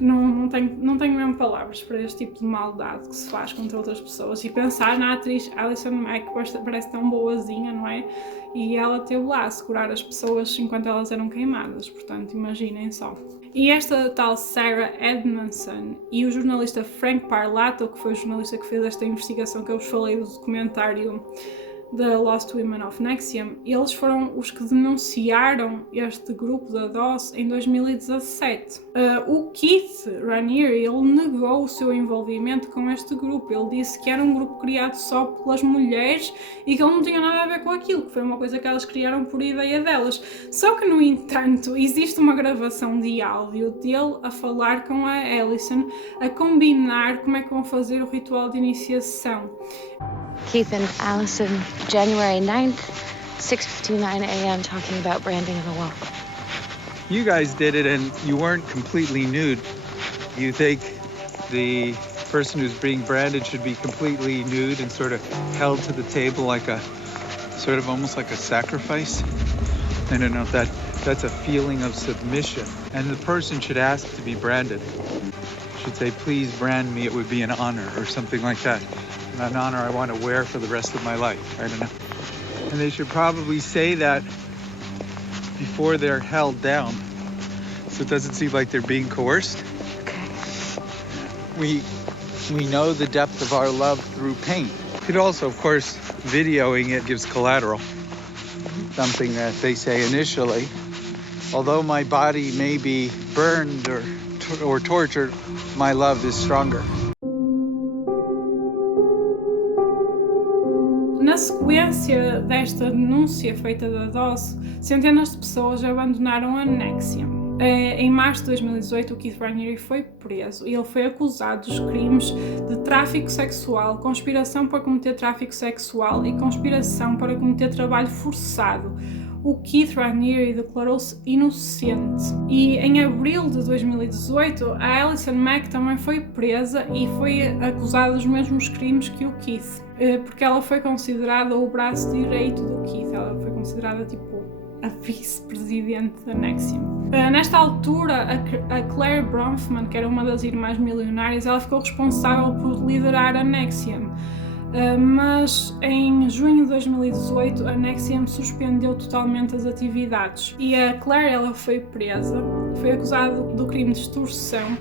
Não tenho mesmo palavras para este tipo de maldade que se faz contra outras pessoas. E pensar na atriz Alison Mack, que parece tão boazinha, não é? E ela esteve lá a segurar as pessoas enquanto elas eram queimadas, portanto, imaginem só. E esta tal Sarah Edmondson e o jornalista Frank Parlato, que foi o jornalista que fez esta investigação que eu vos falei do documentário The Lost Women of NXIVM, eles foram os que denunciaram este grupo da DOS em 2017. O Keith Raniere, ele negou o seu envolvimento com este grupo. Ele disse que era um grupo criado só pelas mulheres e que ele não tinha nada a ver com aquilo, que foi uma coisa que elas criaram por ideia delas. Só que, no entanto, existe uma gravação de áudio dele a falar com a Alison, a combinar como é que vão fazer o ritual de iniciação. Keith and Alison, January 9th, 6:59 a.m. talking about branding the wall. You guys did it and you weren't completely nude. You think the person who's being branded should be completely nude and sort of held to the table like a, sort of almost like a sacrifice? I don't know if that's a feeling of submission. And the person should ask to be branded. Should say, please brand me, it would be an honor or something like that. An honor I want to wear for the rest of my life. I don't know. And they should probably say that before they're held down, so it doesn't seem like they're being coerced. Okay. We know the depth of our love through pain. It also, of course, videoing it gives collateral. Something that they say initially, although my body may be burned or tortured, my love is stronger. consequência desta denúncia feita da dose, centenas de pessoas abandonaram a NXIVM. Em março de 2018, o Keith Raniere foi preso e ele foi acusado dos crimes de tráfico sexual, conspiração para cometer tráfico sexual e conspiração para cometer trabalho forçado. O Keith Raniere declarou-se inocente. E em abril de 2018, a Alison Mack também foi presa e foi acusada dos mesmos crimes que o Keith, porque ela foi considerada o braço direito do Keith. Ela foi considerada tipo a vice-presidente da NXIVM. Nesta altura, a Claire Bronfman, que era uma das irmãs milionárias, ela ficou responsável por liderar a NXIVM. Mas em junho de 2018 a NXIVM suspendeu totalmente as atividades e a Claire ela foi presa, foi acusada do crime de extorsão,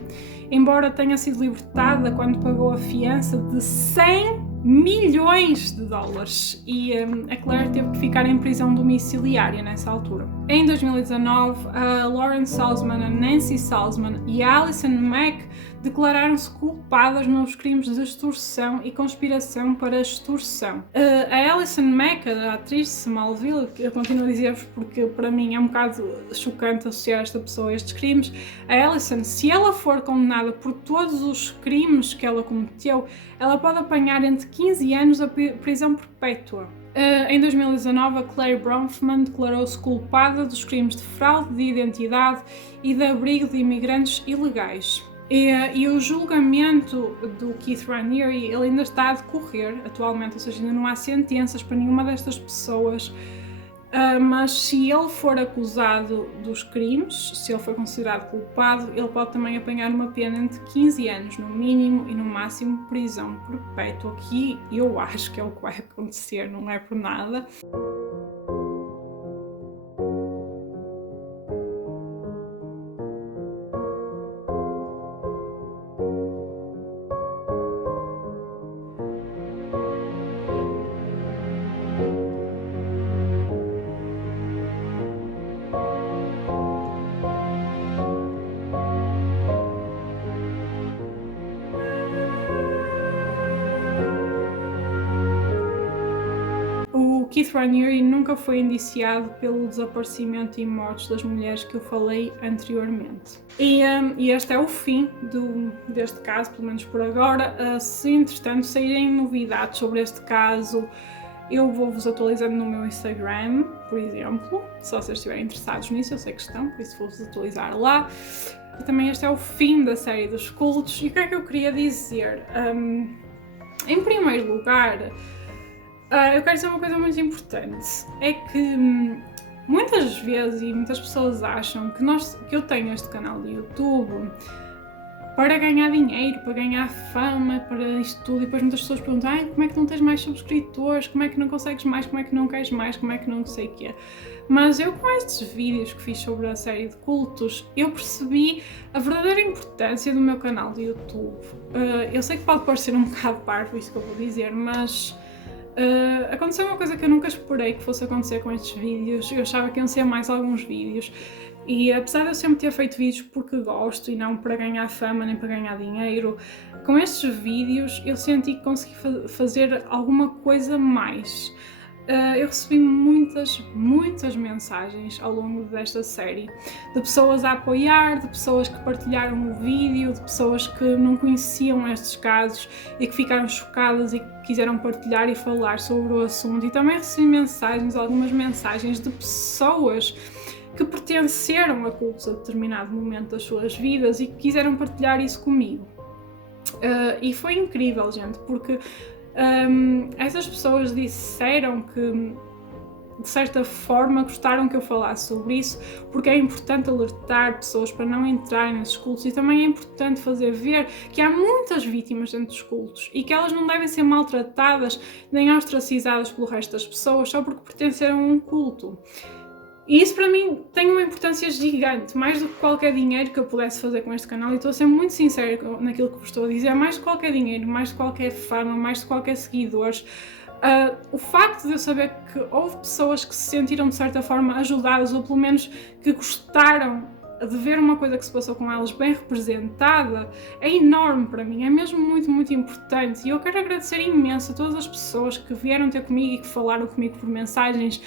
embora tenha sido libertada quando pagou a fiança de 100 milhões de dólares e a Claire teve que ficar em prisão domiciliária nessa altura. Em 2019, a Lauren Salzman, a Nancy Salzman e a Alison Mack declararam-se culpadas nos crimes de extorsão e conspiração para extorsão. A Alison Mack, a atriz de Smallville, que eu continuo a dizer-vos porque para mim é um bocado chocante associar esta pessoa a estes crimes, a Alison, se ela for condenada por todos os crimes que ela cometeu, ela pode apanhar entre 15 anos a prisão perpétua. Em 2019, a Claire Bronfman declarou-se culpada dos crimes de fraude de identidade e de abrigo de imigrantes ilegais. E o julgamento do Keith Raniere ele ainda está a decorrer atualmente, ou seja, ainda não há sentenças para nenhuma destas pessoas, mas se ele for acusado dos crimes, se ele for considerado culpado, ele pode também apanhar uma pena entre 15 anos no mínimo e no máximo prisão perpétua, que eu acho que é o que vai acontecer, não é por nada. Keith Raniere nunca foi indiciado pelo desaparecimento e mortes das mulheres que eu falei anteriormente. E este é o fim deste caso, pelo menos por agora. Se entretanto saírem novidades sobre este caso, eu vou-vos atualizando no meu Instagram, por exemplo, se vocês estiverem interessados nisso, eu sei que estão, por isso vou-vos atualizar lá. E também este é o fim da série dos cultos. E o que é que eu queria dizer? Em primeiro lugar, eu quero dizer uma coisa muito importante, é que muitas vezes e muitas pessoas acham que eu tenho este canal de YouTube para ganhar dinheiro, para ganhar fama, para isto tudo, e depois muitas pessoas perguntam como é que não tens mais subscritores, como é que não consegues mais, como é que não queres mais, como é que não sei o quê. Mas eu com estes vídeos que fiz sobre a série de cultos, eu percebi a verdadeira importância do meu canal de YouTube. Eu sei que pode parecer um bocado parvo isso que eu vou dizer, mas aconteceu uma coisa que eu nunca esperei que fosse acontecer com estes vídeos. Eu achava que iam ser mais alguns vídeos e apesar de eu sempre ter feito vídeos porque gosto e não para ganhar fama nem para ganhar dinheiro, com estes vídeos eu senti que consegui fazer alguma coisa mais. Eu recebi muitas mensagens ao longo desta série, de pessoas a apoiar, de pessoas que partilharam o vídeo, de pessoas que não conheciam estes casos e que ficaram chocadas e que quiseram partilhar e falar sobre o assunto. E também recebi algumas mensagens de pessoas que pertenceram a cultos a determinado momento das suas vidas e que quiseram partilhar isso comigo. E foi incrível, gente, porque essas pessoas disseram que de certa forma gostaram que eu falasse sobre isso, porque é importante alertar pessoas para não entrarem nesses cultos e também é importante fazer ver que há muitas vítimas dentro dos cultos e que elas não devem ser maltratadas nem ostracizadas pelo resto das pessoas só porque pertenceram a um culto. E isso para mim tem uma importância gigante, mais do que qualquer dinheiro que eu pudesse fazer com este canal, e estou a ser muito sincera naquilo que vos estou a dizer, mais de qualquer dinheiro, mais de qualquer fama, mais de qualquer seguidores. O facto de eu saber que houve pessoas que se sentiram de certa forma ajudadas, ou pelo menos que gostaram de ver uma coisa que se passou com elas bem representada é enorme para mim, é mesmo muito, muito importante. E eu quero agradecer imenso a todas as pessoas que vieram ter comigo e que falaram comigo por mensagens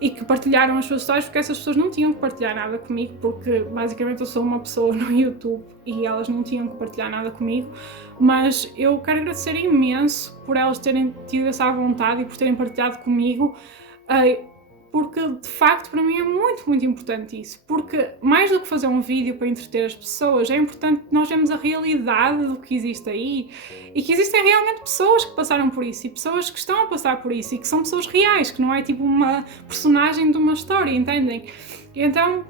e que partilharam as suas histórias, porque essas pessoas não tinham que partilhar nada comigo, porque basicamente eu sou uma pessoa no YouTube e elas não tinham que partilhar nada comigo, mas eu quero agradecer imenso por elas terem tido essa vontade e por terem partilhado comigo, porque de facto para mim é muito, muito importante isso, porque mais do que fazer um vídeo para entreter as pessoas, é importante nós vermos a realidade do que existe aí e que existem realmente pessoas que passaram por isso e pessoas que estão a passar por isso e que são pessoas reais, que não é tipo uma personagem de uma história, entendem? E então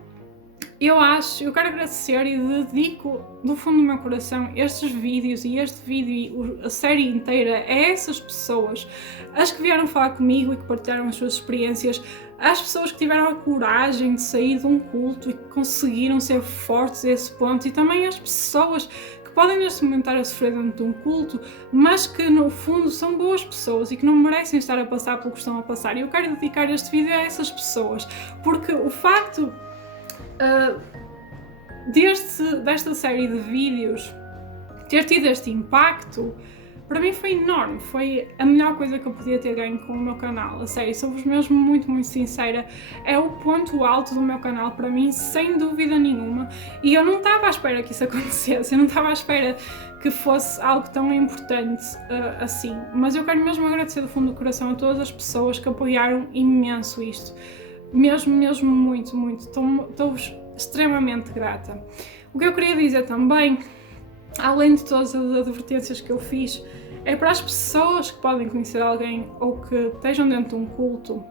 eu quero agradecer e dedico do fundo do meu coração estes vídeos e este vídeo e a série inteira a essas pessoas, as que vieram falar comigo e que partilharam as suas experiências, as pessoas que tiveram a coragem de sair de um culto e que conseguiram ser fortes a esse ponto, e também as pessoas que podem neste momento estar a sofrer dentro de um culto, mas que no fundo são boas pessoas e que não merecem estar a passar pelo que estão a passar. E eu quero dedicar este vídeo a essas pessoas, porque o facto desta série de vídeos ter tido este impacto, para mim foi enorme, foi a melhor coisa que eu podia ter ganho com o meu canal, a sério, sou-vos mesmo muito, muito sincera, é o ponto alto do meu canal para mim, sem dúvida nenhuma, e eu não estava à espera que isso acontecesse, eu não estava à espera que fosse algo tão importante assim, mas eu quero mesmo agradecer do fundo do coração a todas as pessoas que apoiaram imenso isto, mesmo muito, muito, estou-vos extremamente grata. O que eu queria dizer também, além de todas as advertências que eu fiz, é para as pessoas que podem conhecer alguém ou que estejam dentro de um culto,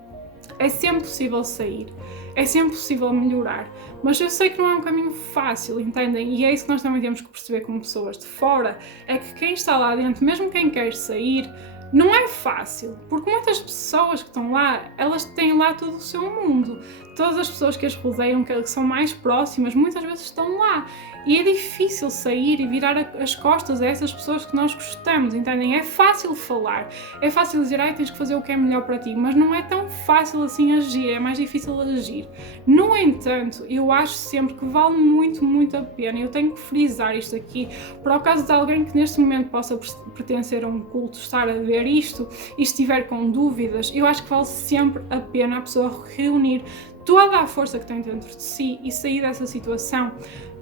é sempre possível sair, é sempre possível melhorar, mas eu sei que não é um caminho fácil, entendem? E é isso que nós também temos que perceber como pessoas de fora, é que quem está lá dentro, mesmo quem quer sair, não é fácil, porque muitas pessoas que estão lá, elas têm lá todo o seu mundo. Todas as pessoas que as rodeiam, que são mais próximas, muitas vezes estão lá. E é difícil sair e virar as costas a essas pessoas que nós gostamos, entendem? É fácil falar, é fácil dizer, tens que fazer o que é melhor para ti, mas não é tão fácil assim agir, é mais difícil agir. No entanto, eu acho sempre que vale muito, muito a pena, eu tenho que frisar isto aqui, para o caso de alguém que neste momento possa pertencer a um culto, estar a ver isto e estiver com dúvidas, eu acho que vale sempre a pena a pessoa reunir toda a força que tem dentro de si e sair dessa situação,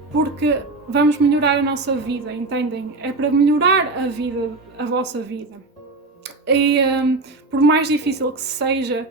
porque vamos melhorar a nossa vida, entendem? É para melhorar a vossa vida. E por mais difícil que seja,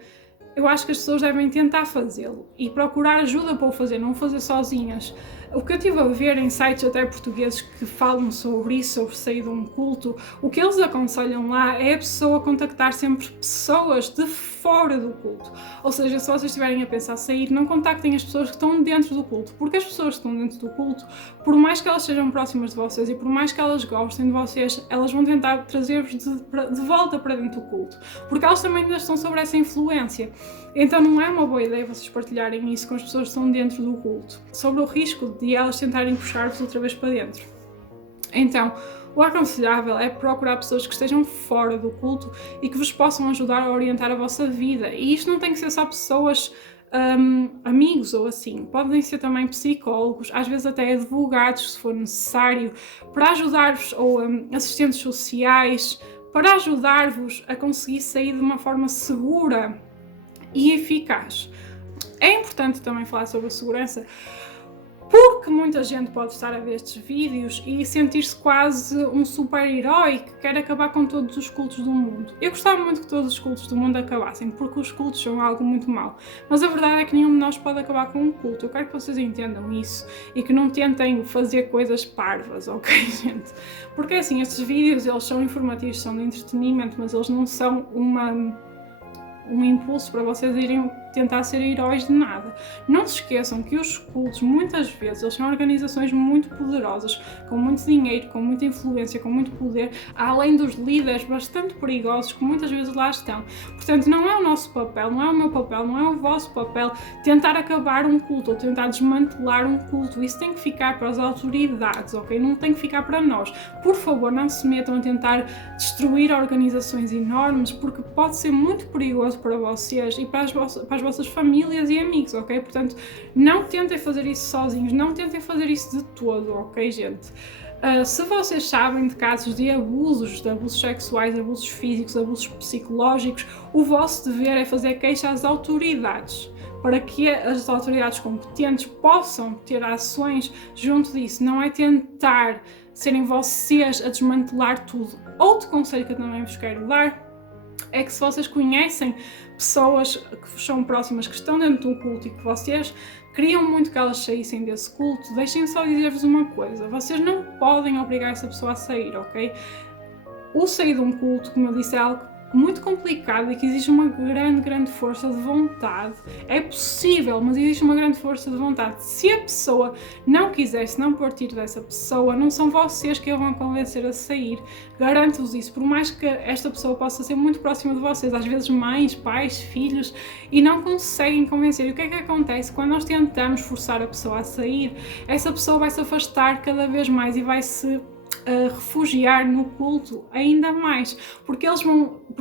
eu acho que as pessoas devem tentar fazê-lo e procurar ajuda para o fazer, não o fazer sozinhas. O que eu estive a ver em sites até portugueses que falam sobre isso, sobre sair de um culto, o que eles aconselham lá é a pessoa contactar sempre pessoas de fora do culto. Ou seja, se vocês estiverem a pensar sair, não contactem as pessoas que estão dentro do culto, porque as pessoas que estão dentro do culto, por mais que elas sejam próximas de vocês e por mais que elas gostem de vocês, elas vão tentar trazer-vos de volta para dentro do culto, porque elas também ainda estão sobre essa influência. Então não é uma boa ideia vocês partilharem isso com as pessoas que estão dentro do culto, sobre o risco de elas tentarem puxar-vos outra vez para dentro. Então, o aconselhável é procurar pessoas que estejam fora do culto e que vos possam ajudar a orientar a vossa vida. E isto não tem que ser só pessoas, amigos ou assim. Podem ser também psicólogos, às vezes até advogados, se for necessário, para ajudar-vos, ou assistentes sociais, para ajudar-vos a conseguir sair de uma forma segura e eficaz. É importante também falar sobre a segurança, porque muita gente pode estar a ver estes vídeos e sentir-se quase um super-herói que quer acabar com todos os cultos do mundo. Eu gostava muito que todos os cultos do mundo acabassem, porque os cultos são algo muito mau. Mas a verdade é que nenhum de nós pode acabar com um culto. Eu quero que vocês entendam isso e que não tentem fazer coisas parvas, ok, gente? Porque assim, estes vídeos, eles são informativos, são de entretenimento, mas eles não são um impulso para vocês irem tentar ser heróis de nada. Não se esqueçam que os cultos, muitas vezes, eles são organizações muito poderosas, com muito dinheiro, com muita influência, com muito poder, além dos líderes bastante perigosos que muitas vezes lá estão. Portanto, não é o nosso papel, não é o meu papel, não é o vosso papel tentar acabar um culto ou tentar desmantelar um culto. Isso tem que ficar para as autoridades, ok? Não tem que ficar para nós. Por favor, não se metam a tentar destruir organizações enormes, porque pode ser muito perigoso para vocês e para as vossas vossas famílias e amigos, ok? Portanto, não tentem fazer isso sozinhos, não tentem fazer isso de todo, ok, gente? Se vocês sabem de casos de abusos sexuais, abusos físicos, abusos psicológicos, o vosso dever é fazer queixa às autoridades, para que as autoridades competentes possam ter ações junto disso. Não é tentar serem vocês a desmantelar tudo. Outro conselho que eu também vos quero dar é que se vocês conhecem pessoas que vos são próximas, que estão dentro do culto e que vocês queriam muito que elas saíssem desse culto, deixem só dizer-vos uma coisa: vocês não podem obrigar essa pessoa a sair, ok? O sair de um culto, como eu disse, é algo muito complicado e que exige uma grande força de vontade. É possível, mas existe uma grande força de vontade. Se a pessoa não quiser, se não partir dessa pessoa, não são vocês que a vão convencer a sair. Garanto-vos isso, por mais que esta pessoa possa ser muito próxima de vocês, às vezes mães, pais, filhos, e não conseguem convencer. E o que é que acontece? Quando nós tentamos forçar a pessoa a sair, essa pessoa vai se afastar cada vez mais e vai se refugiar no culto ainda mais, porque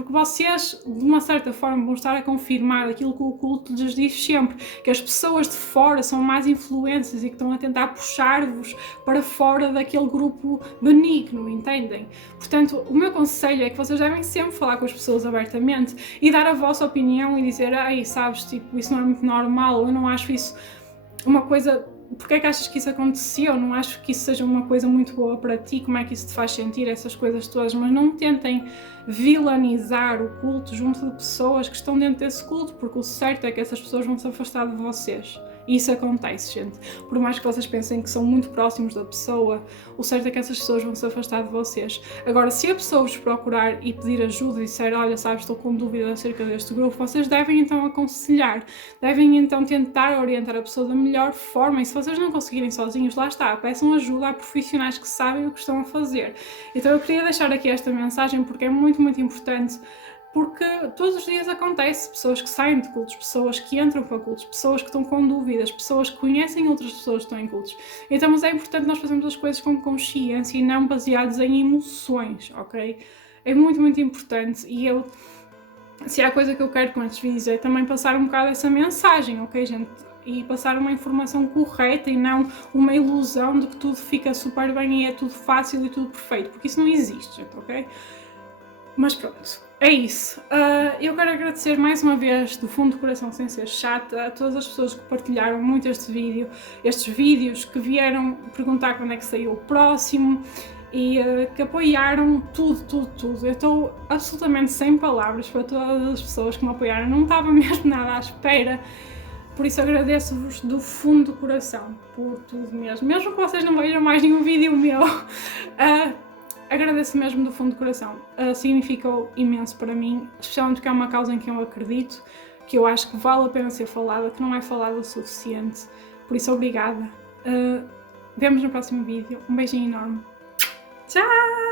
vocês de uma certa forma vão estar a confirmar aquilo que o culto lhes diz sempre, que as pessoas de fora são mais influências e que estão a tentar puxar-vos para fora daquele grupo benigno, entendem? Portanto, o meu conselho é que vocês devem sempre falar com as pessoas abertamente e dar a vossa opinião e dizer: "Ei, sabes, tipo, isso não é muito normal, eu não acho isso uma coisa... Porque é que achas que isso aconteceu? Não acho que isso seja uma coisa muito boa para ti, como é que isso te faz sentir?" Essas coisas todas, mas não tentem vilanizar o culto junto de pessoas que estão dentro desse culto, porque o certo é que essas pessoas vão se afastar de vocês. E isso acontece, gente. Por mais que vocês pensem que são muito próximos da pessoa, o certo é que essas pessoas vão se afastar de vocês. Agora, se a pessoa vos procurar e pedir ajuda e disser: "Olha, sabes, estou com dúvida acerca deste grupo", vocês devem então aconselhar, devem então tentar orientar a pessoa da melhor forma. E se vocês não conseguirem sozinhos, lá está, peçam ajuda a profissionais que sabem o que estão a fazer. Então eu queria deixar aqui esta mensagem porque é muito importante. Porque todos os dias acontece pessoas que saem de cultos, pessoas que entram para cultos, pessoas que estão com dúvidas, pessoas que conhecem outras pessoas que estão em cultos. Então, mas é importante nós fazermos as coisas com consciência e não baseados em emoções, ok? É muito importante. E se há coisa que eu quero com estes vídeos é também passar um bocado essa mensagem, ok, gente? E passar uma informação correta e não uma ilusão de que tudo fica super bem e é tudo fácil e tudo perfeito, porque isso não existe, gente, ok? Mas pronto, é isso. Eu quero agradecer mais uma vez, do fundo do coração, sem ser chata, a todas as pessoas que partilharam muito estes vídeos, que vieram perguntar quando é que saiu o próximo e que apoiaram tudo. Eu estou absolutamente sem palavras para todas as pessoas que me apoiaram, não estava mesmo nada à espera. Por isso agradeço-vos do fundo do coração, por tudo mesmo. Mesmo que vocês não vejam mais nenhum vídeo meu, agradeço mesmo do fundo do coração. Significou imenso para mim, especialmente porque é uma causa em que eu acredito, que eu acho que vale a pena ser falada, que não é falada o suficiente. Por isso, obrigada. Vemos no próximo vídeo. Um beijinho enorme. Tchau!